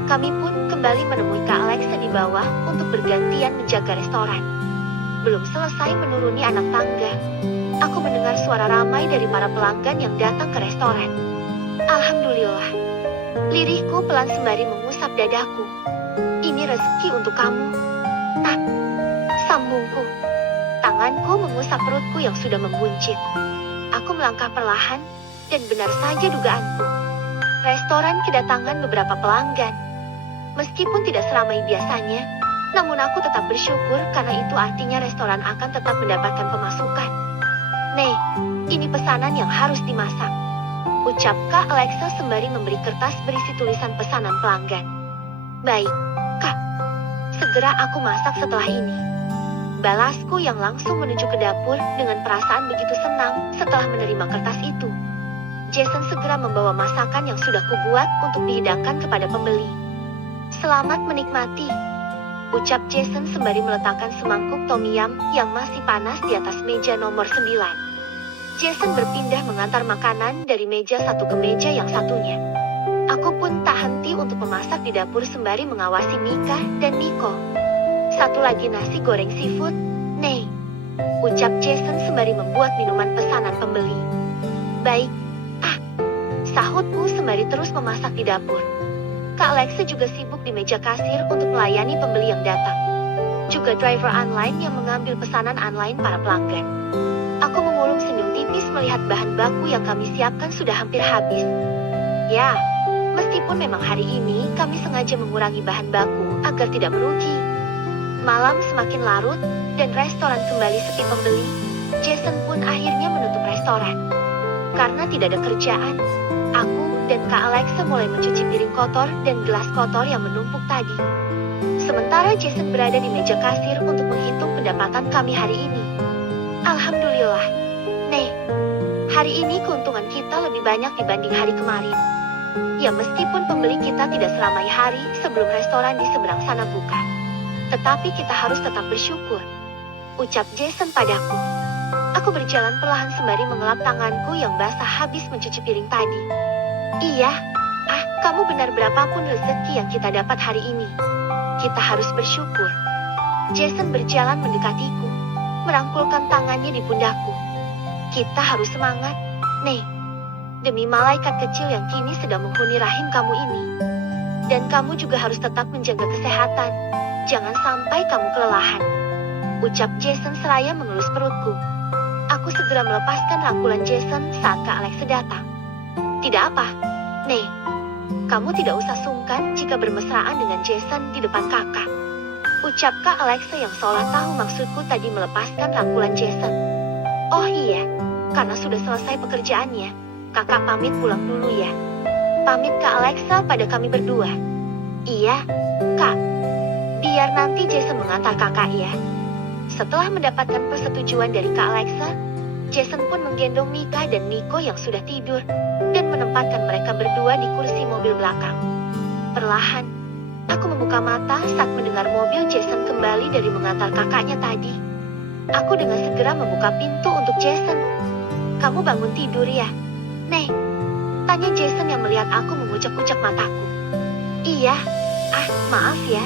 kami pun kembali menemui Kak Alexa di bawah untuk bergantian menjaga restoran. Belum selesai menuruni anak tangga, aku mendengar suara ramai dari para pelanggan yang datang ke restoran. Alhamdulillah. Lirihku pelan sembari mengusap dadaku. Ini rezeki untuk kamu. Ah, sambungku. Tanganku mengusap perutku yang sudah membuncit. Aku melangkah perlahan, dan benar saja dugaanku. Restoran kedatangan beberapa pelanggan. Meskipun tidak seramai biasanya, namun aku tetap bersyukur karena itu artinya restoran akan tetap mendapatkan pemasukan. Nih, ini pesanan yang harus dimasak. Ucap Kak Alexa sembari memberi kertas berisi tulisan pesanan pelanggan. Baik, Kak. Segera aku masak setelah ini. Balasku yang langsung menuju ke dapur dengan perasaan begitu senang setelah menerima kertas itu. Jason segera membawa masakan yang sudah kubuat untuk dihidangkan kepada pembeli. Selamat menikmati, ucap Jason sembari meletakkan semangkuk tom yum yang masih panas di atas meja nomor 9. Jason berpindah mengantar makanan dari meja satu ke meja yang satunya. Aku pun tak henti untuk memasak di dapur sembari mengawasi Mika dan Nico. Satu lagi nasi goreng seafood, Nih, ucap Jason sembari membuat minuman pesanan pembeli. Baik, sahutku sembari terus memasak di dapur. Kak Alexa juga sibuk di meja kasir untuk melayani pembeli yang datang. Juga driver online yang mengambil pesanan online para pelanggan. Aku mengulung senyum tipis melihat bahan baku yang kami siapkan sudah hampir habis. Ya, meskipun memang hari ini kami sengaja mengurangi bahan baku agar tidak merugi. Malam semakin larut, dan restoran kembali sepi pembeli. Jason pun akhirnya menutup restoran. Karena tidak ada kerjaan, aku dan Kak Alexa mulai mencuci piring kotor dan gelas kotor yang menumpuk tadi. Sementara Jason berada di meja kasir untuk menghitung pendapatan kami hari ini. Alhamdulillah. Nih, hari ini keuntungan kita lebih banyak dibanding hari kemarin. Ya meskipun pembeli kita tidak seramai hari sebelum restoran di seberang sana buka. Tetapi kita harus tetap bersyukur, ucap Jason padaku. Aku berjalan perlahan sembari mengelap tanganku yang basah habis mencuci piring tadi. Iya, kamu benar berapapun rezeki yang kita dapat hari ini. Kita harus bersyukur. Jason berjalan mendekatiku, merangkulkan tangannya di pundakku. Kita harus semangat, Nih. Demi malaikat kecil yang kini sedang menghuni rahim kamu ini. Dan kamu juga harus tetap menjaga kesehatan. Jangan sampai kamu kelelahan, ucap Jason seraya mengelus perutku. Aku segera melepaskan rangkulan Jason saat Kak Alexa datang. Tidak apa, Nih. Kamu tidak usah sungkan jika bermesraan dengan Jason di depan kakak, ucap Kak Alexa yang seolah tahu maksudku tadi melepaskan rangkulan Jason. Oh iya, karena sudah selesai pekerjaannya, kakak pamit pulang dulu ya. Pamit Kak Alexa pada kami berdua. Iya, Kak. Biar nanti Jason mengantar kakak ya. Setelah mendapatkan persetujuan dari Kak Alexa, Jason pun menggendong Mika dan Nico yang sudah tidur, dan menempatkan mereka berdua di kursi mobil belakang. Perlahan, aku membuka mata saat mendengar mobil Jason kembali dari mengantar kakaknya tadi. Aku dengan segera membuka pintu untuk Jason. Kamu bangun tidur ya, Nih? Tanya Jason yang melihat aku mengucek-ucek mataku. Iya, maaf ya.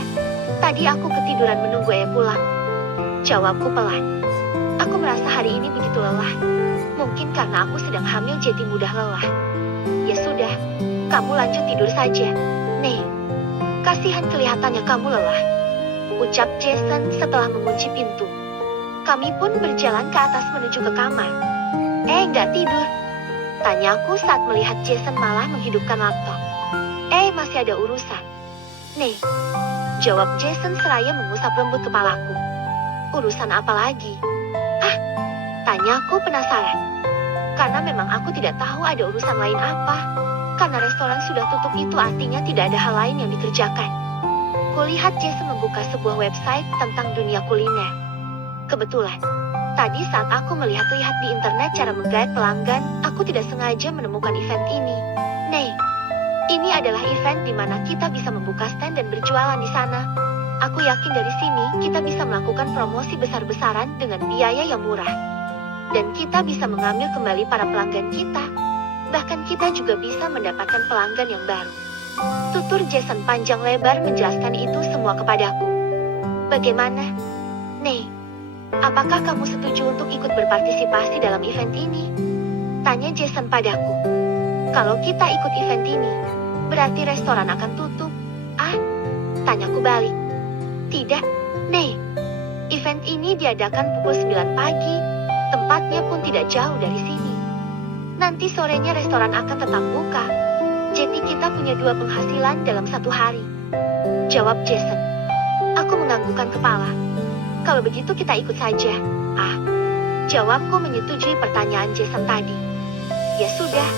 Tadi aku ketiduran menunggu pulang. Jawabku pelan. Aku merasa hari ini begitu lelah. Mungkin karena aku sedang hamil jadi mudah lelah. Ya sudah, kamu lanjut tidur saja, Nih. Kasihan kelihatannya kamu lelah, ucap Jason setelah mengunci pintu. Kami pun berjalan ke atas menuju ke kamar. Nggak tidur? Tanyaku saat melihat Jason malah menghidupkan laptop. Masih ada urusan, Nih. Jawab Jason seraya mengusap lembut kepalaku. Urusan apa lagi? Tanyaku penasaran. Karena memang aku tidak tahu ada urusan lain apa. Karena restoran sudah tutup itu artinya tidak ada hal lain yang dikerjakan. Kulihat Jason membuka sebuah website tentang dunia kuliner. Kebetulan, tadi saat aku melihat-lihat di internet cara menggait pelanggan, aku tidak sengaja menemukan event ini. Nih, Ini adalah event di mana kita bisa membuka stand dan berjualan di sana. Aku yakin dari sini kita bisa melakukan promosi besar-besaran dengan biaya yang murah. Dan kita bisa mengambil kembali para pelanggan kita. Bahkan kita juga bisa mendapatkan pelanggan yang baru. Tutur Jason panjang lebar menjelaskan itu semua kepadaku. Bagaimana? Nei, apakah kamu setuju untuk ikut berpartisipasi dalam event ini? Tanya Jason padaku. Kalau kita ikut event ini, berarti restoran akan tutup. Ah? Tanyaku balik. Tidak, Nei. Event ini diadakan pukul 9 pagi. Tempatnya pun tidak jauh dari sini. Nanti sorenya restoran akan tetap buka. Jadi kita punya 2 penghasilan dalam 1 hari. Jawab Jason. Aku menganggukkan kepala. Kalau begitu kita ikut saja. Ah, jawabku menyetujui pertanyaan Jason tadi. Ya sudah,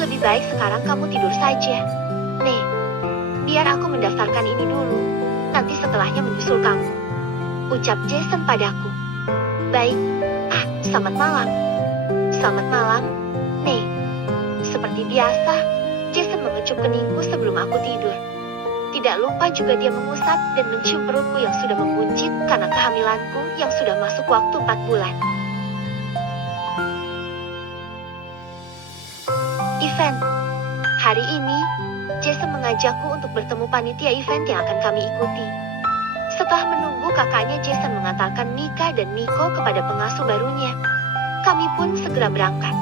lebih baik sekarang kamu tidur saja. Nih, biar aku mendaftarkan ini dulu. Nanti setelahnya menyusul kamu. Ucap Jason padaku. Baik. Ah, selamat malam. Selamat malam, Nih. Seperti biasa, Jason mengecup keningku sebelum aku tidur. Tidak lupa juga dia mengusap dan mencium perutku yang sudah membuncit karena kehamilanku yang sudah masuk waktu 4 bulan. Event. Hari ini, Jason mengajakku untuk bertemu panitia event yang akan kami ikuti. Setelah menunggu kakaknya, Jason mengantarkan Mika dan Miko kepada pengasuh barunya. Kami pun segera berangkat.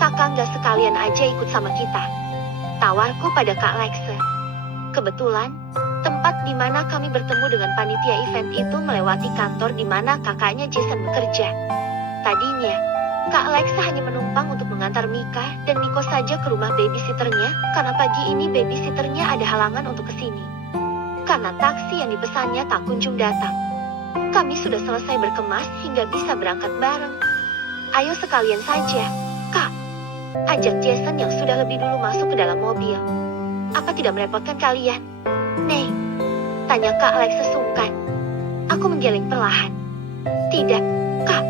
Kakak nggak sekalian aja ikut sama kita. Tawarku pada Kak Lexe. Kebetulan, tempat di mana kami bertemu dengan panitia event itu melewati kantor di mana kakaknya Jason bekerja. Tadinya, Kak Lexe hanya menumpang untuk mengantar Mika dan Miko saja ke rumah babysitternya, karena pagi ini babysitternya ada halangan untuk kesini. Karena taksi yang dipesannya tak kunjung datang. Kami sudah selesai berkemas hingga bisa berangkat bareng. Ayo sekalian saja, Kak. Ajak Jason yang sudah lebih dulu masuk ke dalam mobil. Apa tidak merepotkan kalian? Nei, tanya Kak Lexe sungkan. Aku menggeleng perlahan. Tidak, Kak.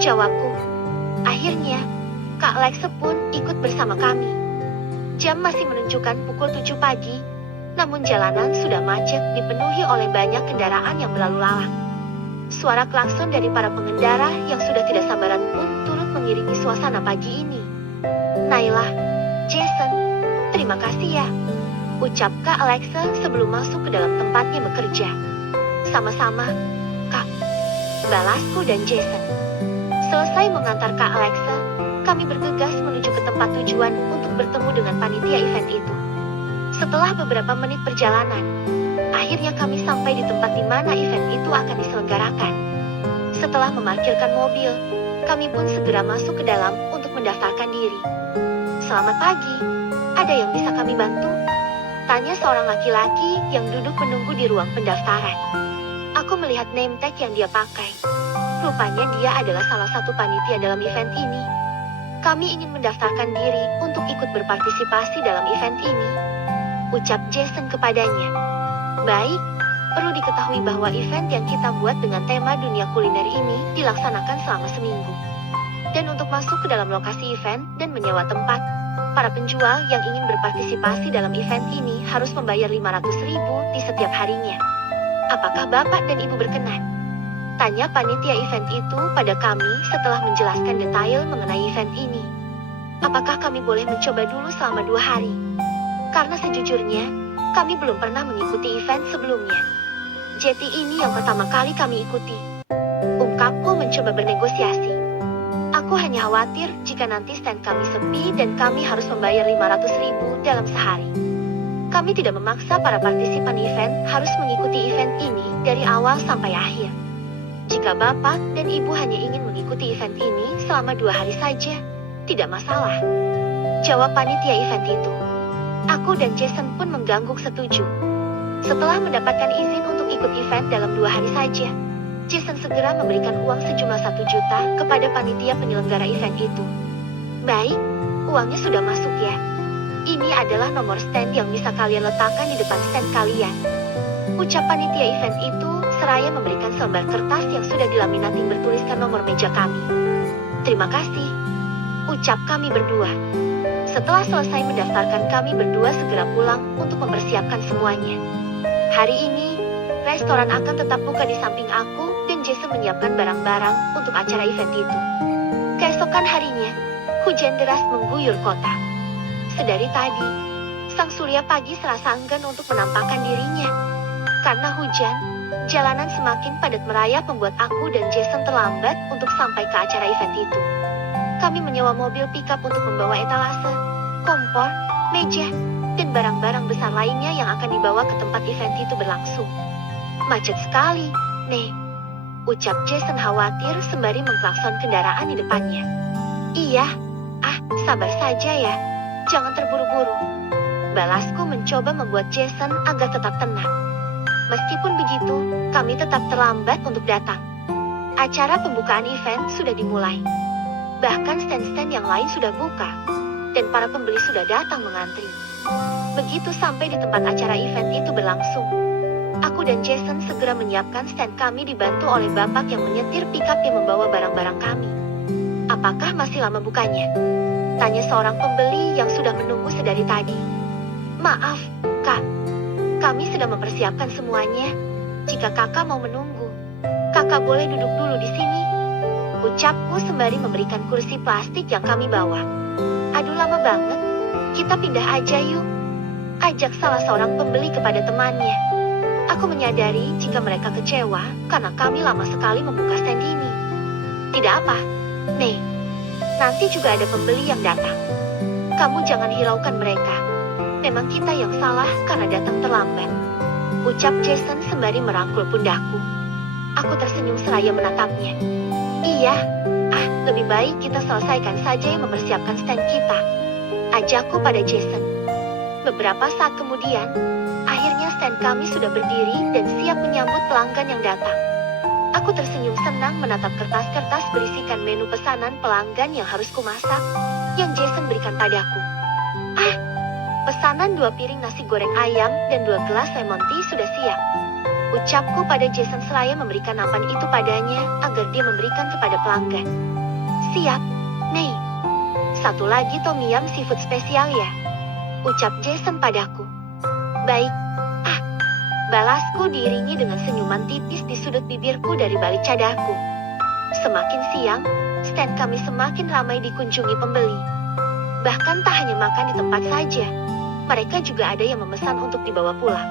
Jawabku. Akhirnya, Kak Lexe pun ikut bersama kami. Jam masih menunjukkan pukul 7 pagi, namun jalanan sudah macet dipenuhi oleh banyak kendaraan yang berlalu lalang. Suara klakson dari para pengendara yang sudah tidak sabaran pun turut mengiringi suasana pagi ini. Nailah, Jason, terima kasih ya, ucap Kak Lexe sebelum masuk ke dalam tempatnya bekerja. Sama-sama, Kak, balasku dan Jason. Selesai mengantar Kak Lexe, kami bergegas menuju ke tempat tujuan untuk bertemu dengan panitia event itu. Setelah beberapa menit perjalanan, akhirnya kami sampai di tempat di mana event itu akan diselenggarakan. Setelah memarkirkan mobil, kami pun segera masuk ke dalam untuk mendaftarkan diri. Selamat pagi, ada yang bisa kami bantu? Tanya seorang laki-laki yang duduk menunggu di ruang pendaftaran. Aku melihat name tag yang dia pakai. Rupanya dia adalah salah satu panitia dalam event ini. Kami ingin mendaftarkan diri untuk ikut berpartisipasi dalam event ini, ucap Jason kepadanya. Baik, perlu diketahui bahwa event yang kita buat dengan tema dunia kuliner ini dilaksanakan selama seminggu. Dan untuk masuk ke dalam lokasi event dan menyewa tempat, para penjual yang ingin berpartisipasi dalam event ini harus membayar 500.000 di setiap harinya. Apakah Bapak dan Ibu berkenan? Tanya panitia event itu pada kami setelah menjelaskan detail mengenai event ini. Apakah kami boleh mencoba dulu selama 2 hari? Karena sejujurnya, kami belum pernah mengikuti event sebelumnya. Jadi ini yang pertama kali kami ikuti. Ungkapku mencoba bernegosiasi. Aku hanya khawatir jika nanti stand kami sepi dan kami harus membayar 500.000 dalam sehari. Kami tidak memaksa para partisipan event harus mengikuti event ini dari awal sampai akhir. Jika Bapak dan Ibu hanya ingin mengikuti event ini selama 2 hari saja, tidak masalah. Jawab panitia event itu. Aku dan Jason pun mengangguk setuju. Setelah mendapatkan izin untuk ikut event dalam 2 hari saja, Jason segera memberikan uang sejumlah 1 juta kepada panitia penyelenggara event itu. Baik, uangnya sudah masuk ya. Ini adalah nomor stand yang bisa kalian letakkan di depan stand kalian. Ucap panitia event itu seraya memberikan selembar kertas yang sudah dilaminating bertuliskan nomor meja kami. Terima kasih, ucap kami berdua. Setelah selesai mendaftarkan, kami berdua segera pulang untuk mempersiapkan semuanya. Hari ini, restoran akan tetap buka di samping aku dan Jason menyiapkan barang-barang untuk acara event itu. Keesokan harinya, hujan deras mengguyur kota. Sedari tadi, sang surya pagi serasa enggan untuk menampakkan dirinya. Karena hujan, jalanan semakin padat merayap membuat aku dan Jason terlambat untuk sampai ke acara event itu. Kami menyewa mobil pickup untuk membawa etalase, kompor, meja, dan barang-barang besar lainnya yang akan dibawa ke tempat event itu berlangsung. Macet sekali, Nih, ucap Jason khawatir sembari mengklakson kendaraan di depannya. Iya, sabar saja ya, jangan terburu-buru. Balasku mencoba membuat Jason agar tetap tenang. Meskipun begitu, kami tetap terlambat untuk datang. Acara pembukaan event sudah dimulai. Bahkan stand-stand yang lain sudah buka, dan para pembeli sudah datang mengantri. Begitu sampai di tempat acara event itu berlangsung, aku dan Jason segera menyiapkan stand kami dibantu oleh bapak yang menyetir pickup yang membawa barang-barang kami. Apakah masih lama bukanya? Tanya seorang pembeli yang sudah menunggu sedari tadi. Maaf, Kak. Kami sedang mempersiapkan semuanya. Jika kakak mau menunggu, kakak boleh duduk dulu di sini. Ucapku sembari memberikan kursi plastik yang kami bawa. Aduh, lama banget. Kita pindah aja yuk. Ajak salah seorang pembeli kepada temannya. Aku menyadari jika mereka kecewa karena kami lama sekali membuka stand ini. Tidak apa, Nih. Nanti juga ada pembeli yang datang. Kamu jangan hiraukan mereka. Memang kita yang salah karena datang terlambat. Ucap Jason sembari merangkul pundakku. Aku tersenyum seraya menatapnya. Iya, lebih baik kita selesaikan saja yang mempersiapkan stand kita. Ajakku pada Jason. Beberapa saat kemudian, akhirnya stand kami sudah berdiri dan siap menyambut pelanggan yang datang. Aku tersenyum senang menatap kertas-kertas berisikan menu pesanan pelanggan yang harus kumasak, yang Jason berikan padaku. Pesanan 2 piring nasi goreng ayam dan 2 gelas lemon tea sudah siap. Ucapku pada Jason seraya memberikan nampan itu padanya agar dia memberikan kepada pelanggan. Siap, Nih. Satu lagi tom yum seafood spesial ya. Ucap Jason padaku. Baik. Balasku diiringi dengan senyuman tipis di sudut bibirku dari balik cadarku. Semakin siang, stand kami semakin ramai dikunjungi pembeli. Bahkan tak hanya makan di tempat saja, mereka juga ada yang memesan untuk dibawa pulang.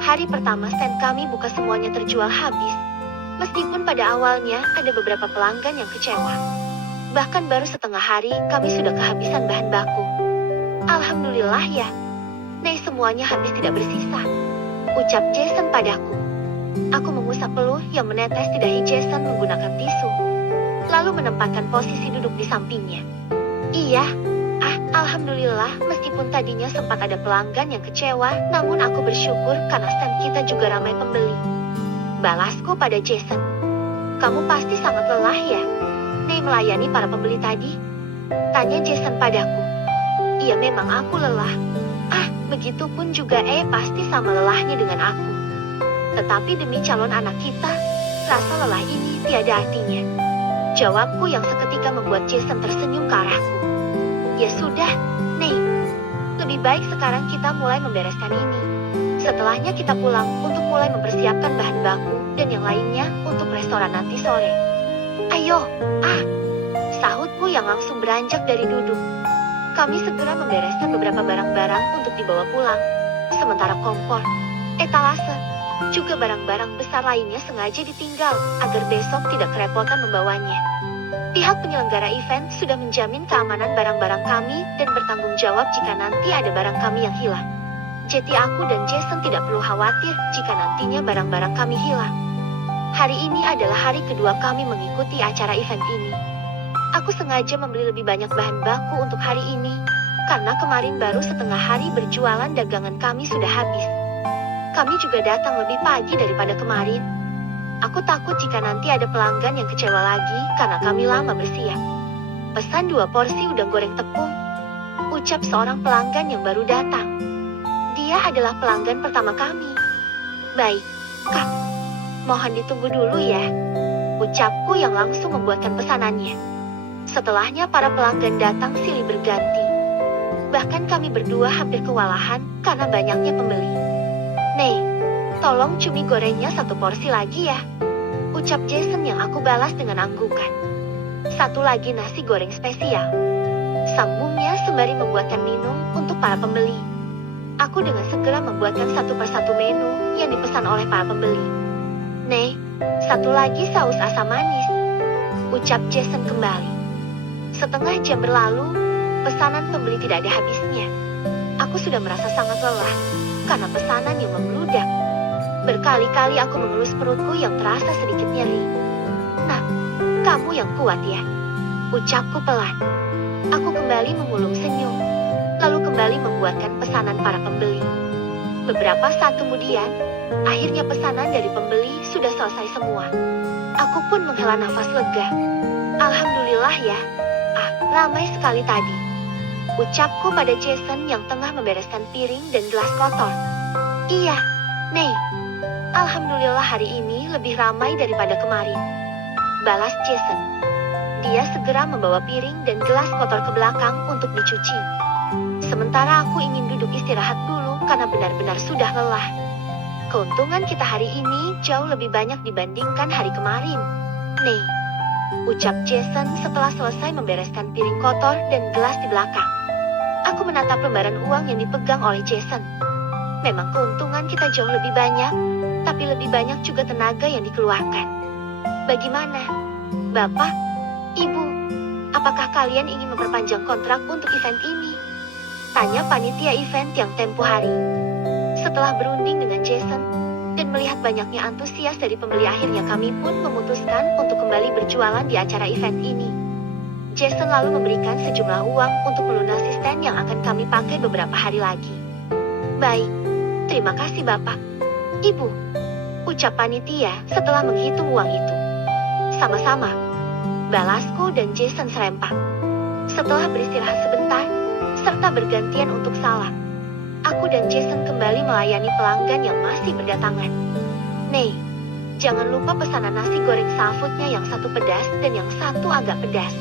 Hari pertama stand kami buka semuanya terjual habis. Meskipun pada awalnya ada beberapa pelanggan yang kecewa. Bahkan baru setengah hari kami sudah kehabisan bahan baku. Alhamdulillah ya, Nih, semuanya habis tidak bersisa. Ucap Jason padaku. Aku mengusap peluh yang menetes di dahi Jason menggunakan tisu. Lalu menempatkan posisi duduk di sampingnya. Iya, alhamdulillah meskipun tadinya sempat ada pelanggan yang kecewa, namun aku bersyukur karena stand kita juga ramai pembeli. Balasku pada Jason. Kamu pasti sangat lelah ya, Nih, melayani para pembeli tadi? Tanya Jason padaku. Iya, memang aku lelah. Begitupun juga pasti sama lelahnya dengan aku. Tetapi demi calon anak kita, rasa lelah ini tiada artinya. Jawabku yang seketika membuat Jason tersenyum ke arahku. Ya sudah, Nih. Lebih baik sekarang kita mulai membereskan ini. Setelahnya kita pulang untuk mulai mempersiapkan bahan baku dan yang lainnya untuk restoran nanti sore. Ayo, sahutku yang langsung beranjak dari duduk. Kami segera membereskan beberapa barang-barang untuk dibawa pulang. Sementara kompor, etalase, juga barang-barang besar lainnya sengaja ditinggal agar besok tidak kerepotan membawanya. Pihak penyelenggara event sudah menjamin keamanan barang-barang kami dan bertanggung jawab jika nanti ada barang kami yang hilang. Jadi aku dan Jason tidak perlu khawatir jika nantinya barang-barang kami hilang. Hari ini adalah hari kedua kami mengikuti acara event ini. Aku sengaja membeli lebih banyak bahan baku untuk hari ini, karena kemarin baru setengah hari berjualan dagangan kami sudah habis. Kami juga datang lebih pagi daripada kemarin. Aku takut jika nanti ada pelanggan yang kecewa lagi karena kami lama bersiap. Pesan 2 porsi udang goreng tepung, ucap seorang pelanggan yang baru datang. Dia adalah pelanggan pertama kami. Baik, Kak. Mohon ditunggu dulu ya. Ucapku yang langsung membuatkan pesanannya. Setelahnya para pelanggan datang silih berganti. Bahkan kami berdua hampir kewalahan karena banyaknya pembeli. "Nei, tolong cumi gorengnya 1 porsi lagi ya," ucap Jason yang aku balas dengan anggukan. "1 lagi nasi goreng spesial," sambungnya sembari membuatkan minum untuk para pembeli. Aku dengan segera membuatkan satu persatu menu yang dipesan oleh para pembeli. "Nei, 1 lagi saus asam manis," ucap Jason kembali. Setengah jam berlalu, pesanan pembeli tidak ada habisnya. Aku sudah merasa sangat lelah karena pesanan yang membludak. Berkali-kali aku mengelus perutku yang terasa sedikit nyeri. "Nah, kamu yang kuat ya," ucapku pelan. Aku kembali memulung senyum, lalu kembali membuatkan pesanan para pembeli. Beberapa saat kemudian, akhirnya pesanan dari pembeli sudah selesai semua. Aku pun menghela nafas lega. "Alhamdulillah ya. Ramai sekali tadi," ucapku pada Jason yang tengah membereskan piring dan gelas kotor. "Iya, Nei. Alhamdulillah hari ini lebih ramai daripada kemarin," balas Jason. Dia segera membawa piring dan gelas kotor ke belakang untuk dicuci. Sementara aku ingin duduk istirahat dulu karena benar-benar sudah lelah. "Keuntungan kita hari ini jauh lebih banyak dibandingkan hari kemarin, Nei," ucap Jason setelah selesai membereskan piring kotor dan gelas di belakang. Aku menatap lembaran uang yang dipegang oleh Jason. Memang keuntungan kita jauh lebih banyak, tapi lebih banyak juga tenaga yang dikeluarkan. "Bagaimana, Bapak, Ibu? Apakah kalian ingin memperpanjang kontrak untuk event ini?" tanya panitia event yang tempo hari. Setelah berunding dengan Jason dan melihat banyaknya antusias dari pembeli, akhirnya kami pun memutuskan untuk kembali berjualan di acara event ini. Jason lalu memberikan sejumlah uang untuk melunasi stand yang akan kami pakai beberapa hari lagi. "Baik, terima kasih Bapak, Ibu," ucap panitia setelah menghitung uang itu. "Sama-sama," balasku dan Jason serempak. Setelah beristirahat sebentar, serta bergantian untuk salam, aku dan Jason kembali melayani pelanggan yang masih berdatangan. "Nei, jangan lupa pesanan nasi goreng seafoodnya yang 1 pedas dan yang 1 agak pedas,"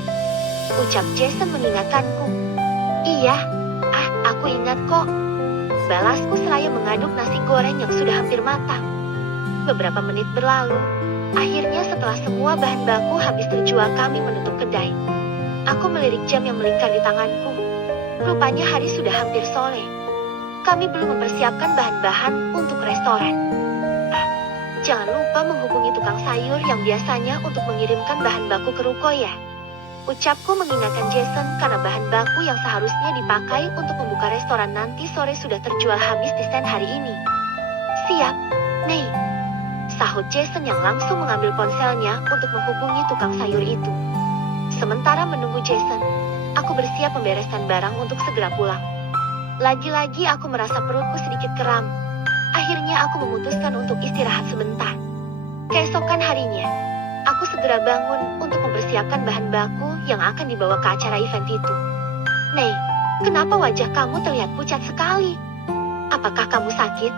ucap Jason mengingatkanku. "Iya, aku ingat kok," balasku seraya mengaduk nasi goreng yang sudah hampir matang. Beberapa menit berlalu, akhirnya setelah semua bahan baku habis terjual kami menutup kedai. Aku melirik jam yang melingkar di tanganku. Rupanya hari sudah hampir sore. Kami belum mempersiapkan bahan-bahan untuk restoran. Jangan lupa menghubungi tukang sayur yang biasanya untuk mengirimkan bahan baku ke ruko ya," ucapku mengingatkan Jason karena bahan baku yang seharusnya dipakai untuk membuka restoran nanti sore sudah terjual habis di stand hari ini. "Siap, Nei," sahut Jason yang langsung mengambil ponselnya untuk menghubungi tukang sayur itu. Sementara menunggu Jason, aku bersiap membereskan barang untuk segera pulang. Lagi-lagi aku merasa perutku sedikit kram. Akhirnya aku memutuskan untuk istirahat sebentar. Keesokan harinya, aku segera bangun untuk mempersiapkan bahan baku yang akan dibawa ke acara event itu. "Nei, kenapa wajah kamu terlihat pucat sekali? Apakah kamu sakit?"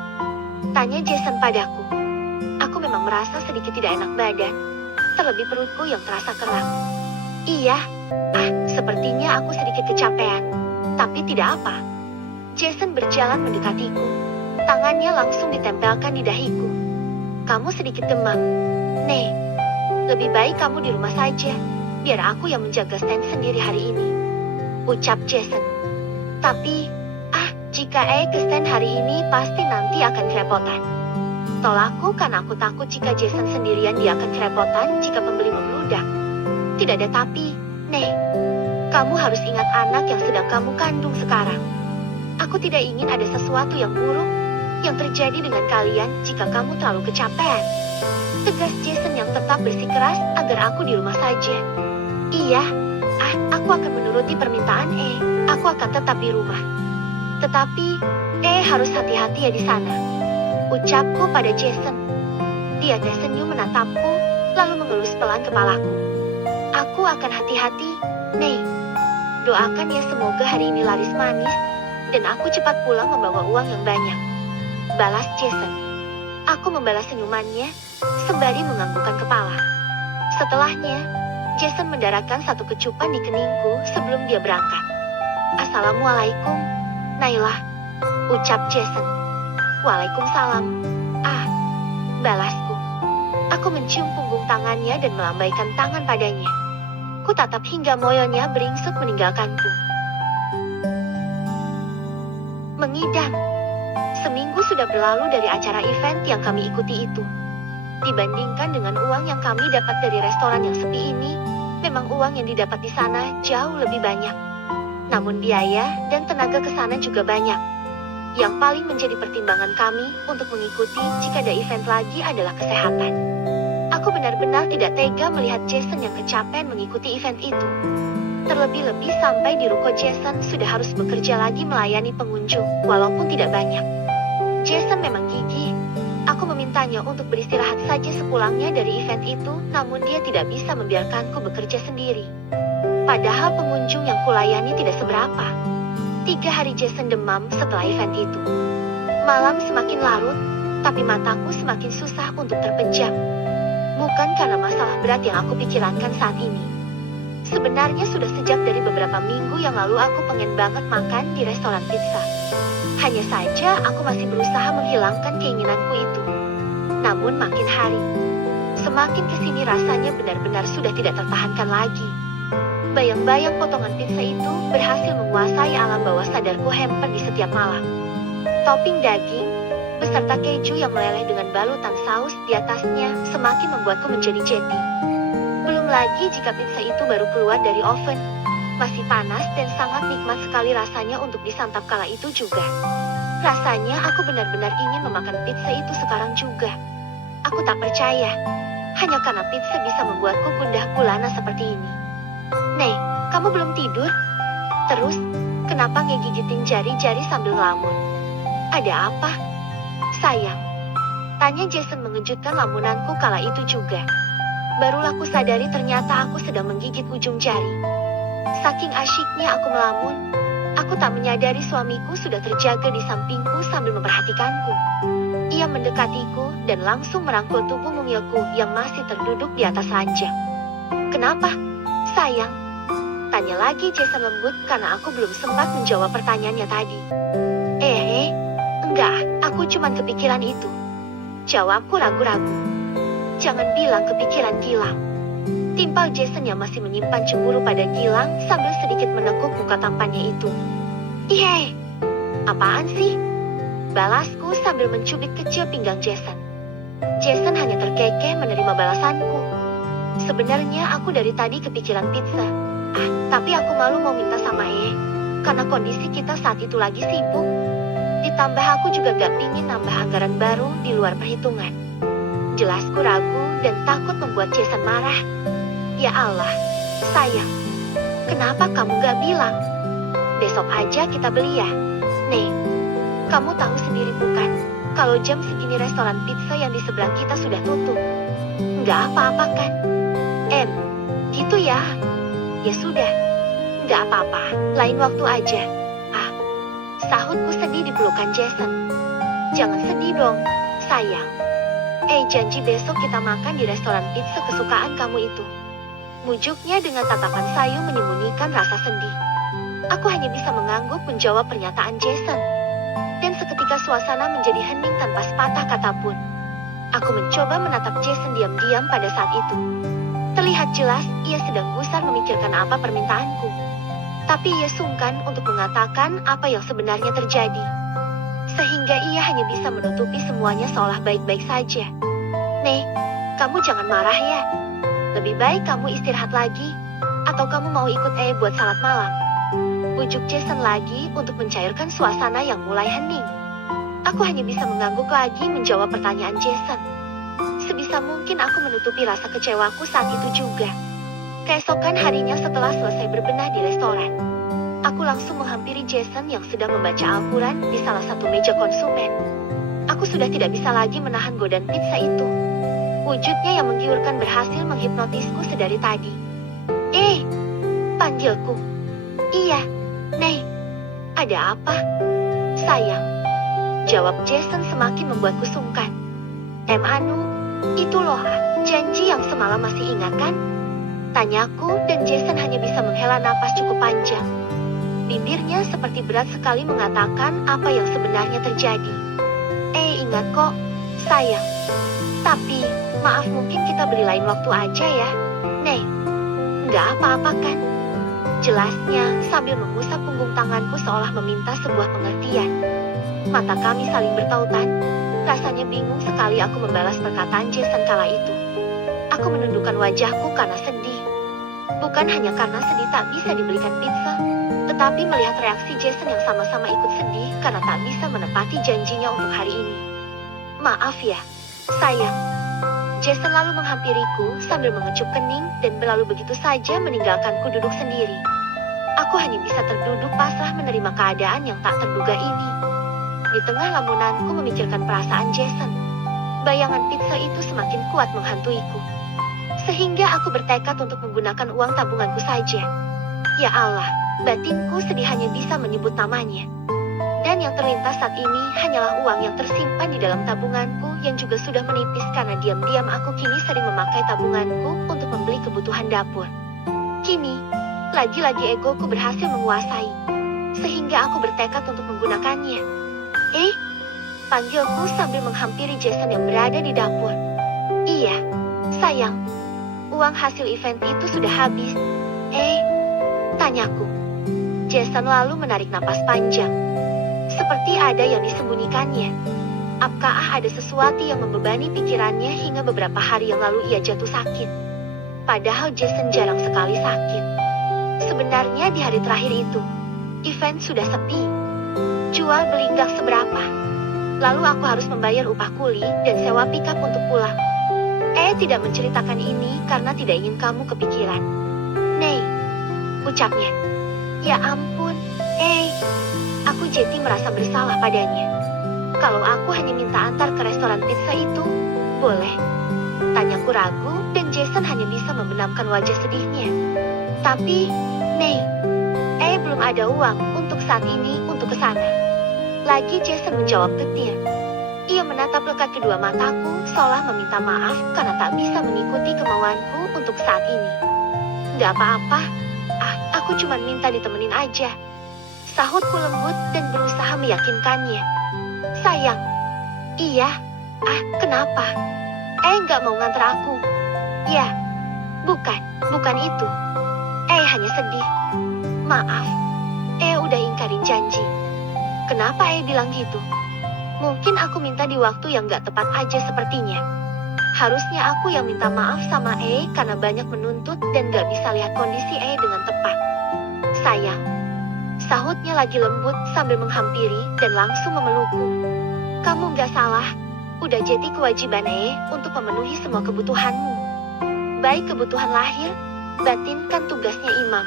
tanya Jason padaku. Aku memang merasa sedikit tidak enak badan, terlebih perutku yang terasa kram. "Iya, sepertinya aku sedikit kecapean, tapi tidak apa." Jason berjalan mendekatiku. Tangannya langsung ditempelkan di dahiku. "Kamu sedikit demam, Nei. Lebih baik kamu di rumah saja, biar aku yang menjaga stand sendiri hari ini," ucap Jason. "Tapi, jika ke stand hari ini pasti nanti akan kerepotan," tolakku karena aku takut jika Jason sendirian dia akan kerepotan jika pembeli membludak. "Tidak ada tapi, Nei. Kamu harus ingat anak yang sedang kamu kandung sekarang. Aku tidak ingin ada sesuatu yang buruk yang terjadi dengan kalian jika kamu terlalu kecapean," tegas Jason yang tetap bersikeras agar aku di rumah saja. "Iya, aku akan menuruti permintaan Aku akan tetap di rumah. Tetapi, harus hati-hati ya di sana," ucapku pada Jason. Dia tersenyum menatapku, lalu mengelus pelan kepalaku. "Aku akan hati-hati, Nei. Doakan ya semoga hari ini laris manis, dan aku cepat pulang membawa uang yang banyak," balas Jason. Aku membalas senyumannya, sembari menganggukkan kepala. Setelahnya, Jason mendaratkan 1 kecupan di keningku sebelum dia berangkat. Assalamualaikum, Naila, ucap Jason. Waalaikumsalam. Ah, balasku. Aku mencium punggung tangannya dan melambaikan tangan padanya. Ku tatap hingga moyonya beringsut meninggalkanku. Mengidam. Seminggu sudah berlalu dari acara event yang kami ikuti itu. Dibandingkan dengan uang yang kami dapat dari restoran yang sepi ini, memang uang yang didapat di sana jauh lebih banyak. Namun biaya dan tenaga ke sana juga banyak. Yang paling menjadi pertimbangan kami untuk mengikuti jika ada event lagi adalah kesehatan. Aku benar-benar tidak tega melihat Jason yang kecapean mengikuti event itu. Terlebih-lebih sampai di ruko Jason sudah harus bekerja lagi melayani pengunjung, walaupun tidak banyak. Jason memang gigih. Aku memintanya untuk beristirahat saja sepulangnya dari event itu, namun dia tidak bisa membiarkanku bekerja sendiri. Padahal pengunjung yang kulayani tidak seberapa. 3 hari Jason demam setelah event itu. Malam semakin larut, tapi mataku semakin susah untuk terpejam. Bukan karena masalah berat yang aku pikirkan saat ini. Sebenarnya sudah sejak dari beberapa minggu yang lalu aku pengen banget makan di restoran pizza. Hanya saja aku masih berusaha menghilangkan keinginanku itu. Namun makin hari, semakin kesini rasanya benar-benar sudah tidak tertahankan lagi. Bayang-bayang potongan pizza itu berhasil menguasai alam bawah sadarku hamper di setiap malam. Topping daging, beserta keju yang meleleh dengan balutan saus di atasnya semakin membuatku menjadi jeti. Belum lagi jika pizza itu baru keluar dari oven, masih panas dan sangat nikmat sekali rasanya untuk disantap kala itu juga. Rasanya aku benar-benar ingin memakan pizza itu sekarang juga. Aku tak percaya, hanya karena pizza bisa membuatku gundah gulana seperti ini. Nek, kamu belum tidur? Terus, kenapa ngegigitin jari-jari sambil ngelamun? Ada apa? Sayang, tanya Jason mengejutkan lamunanku kala itu juga. Barulah ku sadari ternyata aku sedang menggigit ujung jari. Saking asyiknya aku melamun, aku tak menyadari suamiku sudah terjaga di sampingku sambil memperhatikanku. Ia mendekatiku dan langsung merangkul tubuh mungilku yang masih terduduk di atas ranjang. Kenapa, sayang? Tanya lagi Jason lembut karena aku belum sempat menjawab pertanyaannya tadi. Enggak, aku cuma kepikiran itu. Jawabku ragu-ragu. Jangan bilang kepikiran Gilang. Timpal Jason yang masih menyimpan cemburu pada Gilang sambil sedikit menekuk muka tampannya itu. Ihe, apaan sih? Balasku sambil mencubit kecil pinggang Jason. Jason hanya terkekeh menerima balasanku. Sebenarnya aku dari tadi kepikiran pizza. Tapi aku malu mau minta sama karena kondisi kita saat itu lagi sibuk. Ditambah aku juga gak pingin nambah anggaran baru di luar perhitungan. Jelasku ragu dan takut membuat Jason marah. Ya Allah, sayang, kenapa kamu gak bilang? Besok aja kita beli ya. Nek, kamu tahu sendiri bukan, kalau jam segini restoran pizza yang di sebelah kita sudah tutup. Nggak apa-apa kan? Gitu ya? Ya sudah, nggak apa-apa, lain waktu aja. Sahutku sedih di pelukan Jason. Jangan sedih dong, sayang. Janji besok kita makan di restoran pizza kesukaan kamu itu. Mujuknya dengan tatapan sayu menyembunyikan rasa sedih. Aku hanya bisa mengangguk menjawab pernyataan Jason. Dan seketika suasana menjadi hening tanpa sepatah kata pun. Aku mencoba menatap Jason diam-diam pada saat itu. Terlihat jelas ia sedang gusar memikirkan apa permintaanku. Tapi ia sungkan untuk mengatakan apa yang sebenarnya terjadi. Sehingga ia hanya bisa menutupi semuanya seolah baik-baik saja. Nek, kamu jangan marah ya. Lebih baik kamu istirahat lagi. Atau kamu mau ikut buat salat malam. Bujuk Jason lagi untuk mencairkan suasana yang mulai hening. Aku hanya bisa mengangguk lagi menjawab pertanyaan Jason. Sebisa mungkin aku menutupi rasa kecewaku saat itu juga. Keesokan harinya setelah selesai berbenah di restoran, aku langsung menghampiri Jason yang sedang membaca Al-Quran di salah satu meja konsumen. Aku sudah tidak bisa lagi menahan godaan pizza itu. Wujudnya yang menggiurkan berhasil menghipnotisku sedari tadi. Panggilku. Iya, Nek. Ada apa? Sayang. Jawab Jason semakin membuatku sungkan. Itu loh, janji yang semalam masih ingat kan? Tanyaku dan Jason hanya bisa menghela napas cukup panjang. Bibirnya seperti berat sekali mengatakan apa yang sebenarnya terjadi. Ingat kok, sayang. Tapi, maaf mungkin kita beli lain waktu aja ya. Nih, nggak apa-apa kan? Jelasnya sambil mengusap punggung tanganku seolah meminta sebuah pengertian. Mata kami saling bertautan. Rasanya bingung sekali aku membalas perkataan Jason kala itu. Aku menundukkan wajahku karena sedih. Bukan hanya karena sedih tak bisa dibelikan pizza, tetapi melihat reaksi Jason yang sama-sama ikut sedih karena tak bisa menepati janjinya untuk hari ini. Maaf ya, sayang. Jason lalu menghampiriku sambil mengecup kening dan berlalu begitu saja meninggalkanku duduk sendiri. Aku hanya bisa terduduk pasrah menerima keadaan yang tak terduga ini. Di tengah lamunanku memikirkan perasaan Jason, bayangan pizza itu semakin kuat menghantuiku. Sehingga aku bertekad untuk menggunakan uang tabunganku saja. Ya Allah, batinku sedih hanya bisa menyebut namanya. Dan yang terlintas saat ini hanyalah uang yang tersimpan di dalam tabunganku yang juga sudah menipis karena diam-diam aku kini sering memakai tabunganku untuk membeli kebutuhan dapur. Kini, lagi-lagi egoku berhasil menguasai. Sehingga aku bertekad untuk menggunakannya. Panggilku sambil menghampiri Jason yang berada di dapur. Iya, sayang. Uang hasil event itu sudah habis. Tanyaku. Jason lalu menarik napas panjang. Seperti ada yang disembunyikannya. Apakah ada sesuatu yang membebani pikirannya hingga beberapa hari yang lalu ia jatuh sakit? Padahal Jason jarang sekali sakit. Sebenarnya di hari terakhir itu, event sudah sepi. Jual beli nggak seberapa. Lalu aku harus membayar upah kuli dan sewa pickup untuk pulang. Tidak menceritakan ini karena tidak ingin kamu kepikiran. Nei, ucapnya. Ya ampun, aku jadi merasa bersalah padanya. Kalau aku hanya minta antar ke restoran pizza itu, boleh? Tanyaku ragu dan Jason hanya bisa membenamkan wajah sedihnya. Tapi, Nei, belum ada uang untuk saat ini untuk ke sana. Lagi Jason menjawab getir. Ia menatap lekat kedua mataku seolah meminta maaf karena tak bisa mengikuti kemauanku untuk saat ini. Nggak apa-apa, aku cuma minta ditemenin aja. Sahutku lembut dan berusaha meyakinkannya. Sayang, iya, kenapa? Nggak mau nganter aku. Ya, bukan itu. Hanya sedih. Maaf, udah ingkarin janji. Kenapa bilang gitu? Mungkin aku minta di waktu yang gak tepat aja sepertinya. Harusnya aku yang minta maaf sama karena banyak menuntut dan gak bisa lihat kondisi dengan tepat. Sayang, sahutnya lagi lembut sambil menghampiri dan langsung memelukku. Kamu gak salah, udah jadi kewajiban untuk memenuhi semua kebutuhanmu. Baik kebutuhan lahir, batin kan tugasnya imam.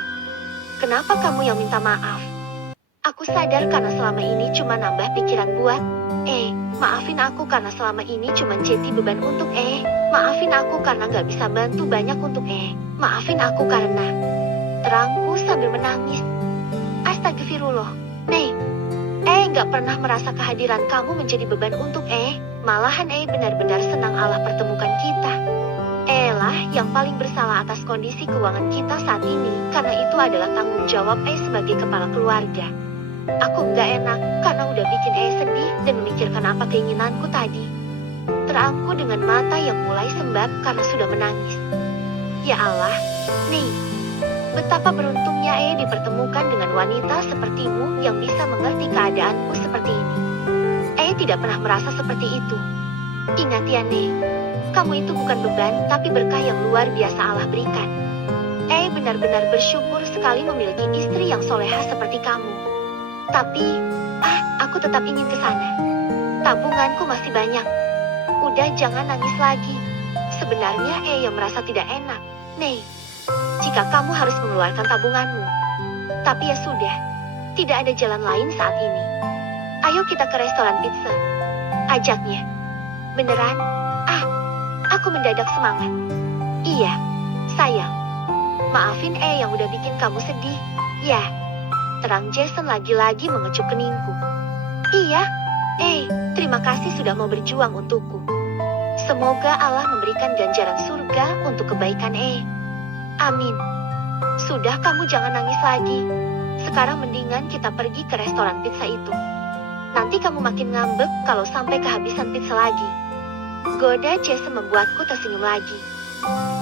Kenapa kamu yang minta maaf? Aku sadar karena selama ini cuma nambah pikiran buat maafin aku karena selama ini cuma jadi beban untuk maafin aku karena gak bisa bantu banyak untuk maafin aku karena terangku sambil menangis. Astagfirullah, Nei, gak pernah merasa kehadiran kamu menjadi beban untuk malahan benar-benar senang Allah pertemukan kita. Lah yang paling bersalah atas kondisi keuangan kita saat ini karena itu adalah tanggung jawab sebagai kepala keluarga. Aku nggak enak karena udah bikin sedih dan memikirkan apa keinginanku tadi. Terangku dengan mata yang mulai sembab karena sudah menangis. Ya Allah, nih, betapa beruntungnya dipertemukan dengan wanita sepertimu yang bisa mengerti keadaanku seperti ini. Tidak pernah merasa seperti itu. Ingat ya Nih, kamu itu bukan beban tapi berkah yang luar biasa Allah berikan. Benar-benar bersyukur sekali memiliki istri yang soleha seperti kamu. Tapi, aku tetap ingin ke sana. Tabunganku masih banyak. Udah jangan nangis lagi. Sebenarnya yang merasa tidak enak, Nei, jika kamu harus mengeluarkan tabunganmu. Tapi ya sudah, tidak ada jalan lain saat ini. Ayo kita ke restoran pizza, ajaknya. Beneran? Aku mendadak semangat. Iya, sayang. Maafin yang udah bikin kamu sedih. Ya. Terang Jason lagi-lagi mengecup keningku. Iya, terima kasih sudah mau berjuang untukku. Semoga Allah memberikan ganjaran surga untuk kebaikan Amin. Sudah kamu jangan nangis lagi. Sekarang mendingan kita pergi ke restoran pizza itu. Nanti kamu makin ngambek kalau sampai kehabisan pizza lagi. Goda Jason membuatku tersenyum lagi.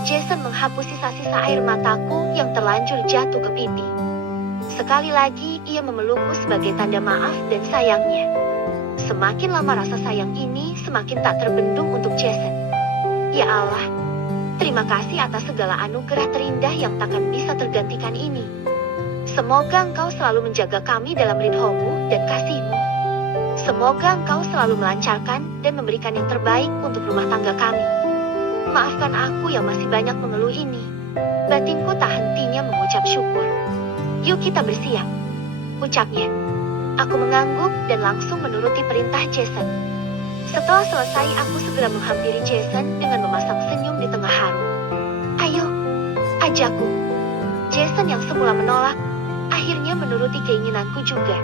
Jason menghapus sisa-sisa air mataku yang terlanjur jatuh ke pipi. Sekali lagi ia memelukku sebagai tanda maaf dan sayangnya. Semakin lama rasa sayang ini semakin tak terbendung untuk Jason. Ya Allah, terima kasih atas segala anugerah terindah yang takkan bisa tergantikan ini. Semoga engkau selalu menjaga kami dalam ridhomu dan kasihmu. Semoga engkau selalu melancarkan dan memberikan yang terbaik untuk rumah tangga kami. Maafkan aku yang masih banyak mengeluh ini. Batinku tak hentinya mengucap syukur. Yuk kita bersiap, ucapnya. Aku mengangguk dan langsung menuruti perintah Jason. Setelah selesai, aku segera menghampiri Jason dengan memasang senyum di tengah haru. Ayo, ajakku. Jason yang semula menolak, akhirnya menuruti keinginanku juga.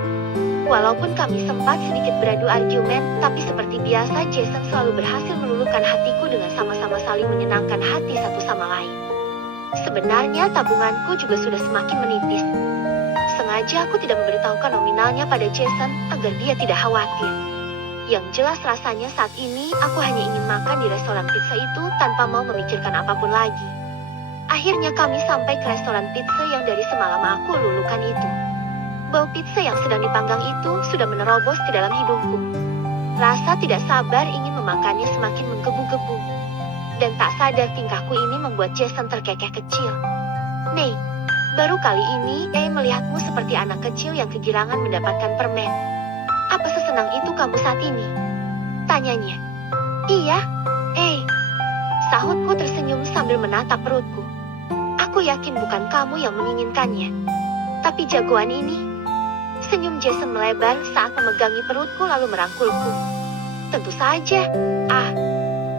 Walaupun kami sempat sedikit beradu argumen, tapi seperti biasa Jason selalu berhasil meluluhkan hatiku dengan sama-sama saling menyenangkan hati satu sama lain. Sebenarnya tabunganku juga sudah semakin menipis. Sengaja aku tidak memberitahukan nominalnya pada Jason agar dia tidak khawatir. Yang jelas rasanya saat ini aku hanya ingin makan di restoran pizza itu tanpa mau memikirkan apapun lagi. Akhirnya kami sampai ke restoran pizza yang dari semalam aku luluhkan itu. Bau pizza yang sedang dipanggang itu sudah menerobos ke dalam hidungku. Rasa tidak sabar ingin memakannya semakin menggebu-gebu. Dan tak sadar tingkahku ini membuat Jason terkekeh kecil. Nei, baru kali ini melihatmu seperti anak kecil yang kegirangan mendapatkan permen. Apa sesenang itu kamu saat ini? Tanyanya. Iya, sahutku tersenyum sambil menatap perutku. Aku yakin bukan kamu yang menginginkannya. Tapi jagoan ini. Senyum Jason melebar saat memegangi perutku lalu merangkulku. Tentu saja.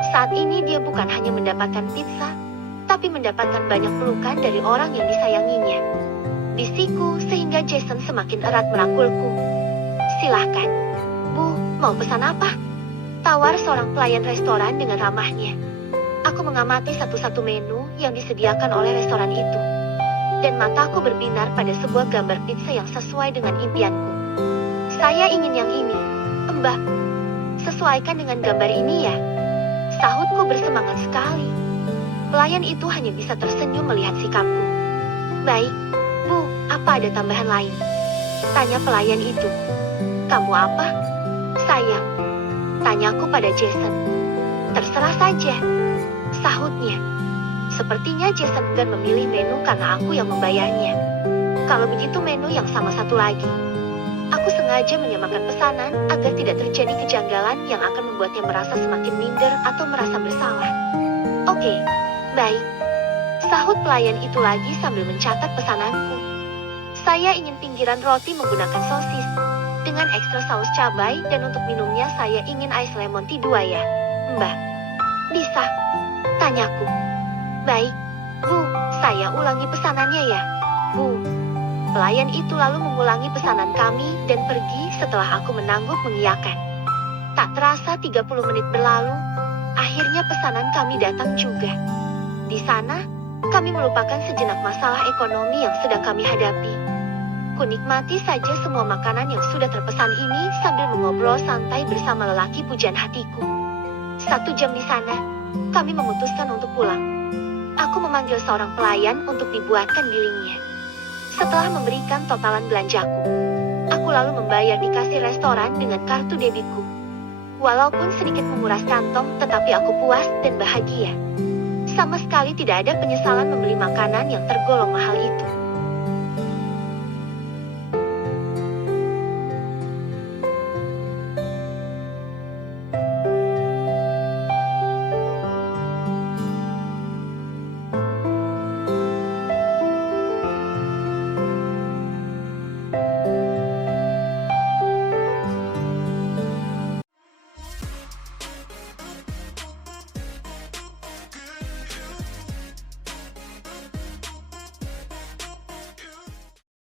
Saat ini dia bukan hanya mendapatkan pizza, tapi mendapatkan banyak pelukan dari orang yang disayanginya. Bisikku sehingga Jason semakin erat merangkulku. Silahkan. Bu, mau pesan apa? Tawar seorang pelayan restoran dengan ramahnya. Aku mengamati satu-satu menu yang disediakan oleh restoran itu. Dan mataku berbinar pada sebuah gambar pizza yang sesuai dengan impianku. Saya ingin yang ini, Mbak. Sesuaikan dengan gambar ini ya. Sahutku bersemangat sekali. Pelayan itu hanya bisa tersenyum melihat sikapku. Baik, Bu, apa ada tambahan lain? Tanya pelayan itu. Kamu apa? Sayang. Tanyaku pada Jason. Terserah saja. Sahutnya. Sepertinya Jason enggan memilih menu karena aku yang membayarnya. Kalau begitu menu yang sama satu lagi. Aku sengaja menyamakan pesanan agar tidak terjadi kejanggalan yang akan membuatnya merasa semakin minder atau merasa bersalah. Oke, baik. Sahut pelayan itu lagi sambil mencatat pesananku. Saya ingin pinggiran roti menggunakan sosis dengan ekstra saus cabai dan untuk minumnya saya ingin ais lemon tea 2 ya, Mbak. Bisa? Tanyaku. Baik, Bu, saya ulangi pesanannya ya, Bu. Pelayan itu lalu mengulangi pesanan kami dan pergi setelah aku menangguk mengiyakan. Tak terasa 30 menit berlalu, akhirnya pesanan kami datang juga. Di sana, kami melupakan sejenak masalah ekonomi yang sedang kami hadapi. Kunikmati saja semua makanan yang sudah terpesan ini sambil mengobrol santai bersama lelaki pujaan hatiku. 1 jam di sana, kami memutuskan untuk pulang. Aku memanggil seorang pelayan untuk dibuatkan billingnya. Setelah memberikan totalan belanjaku, aku lalu membayar di kasir restoran dengan kartu debitku. Walaupun sedikit menguras kantong, tetapi aku puas dan bahagia. Sama sekali tidak ada penyesalan membeli makanan yang tergolong mahal itu.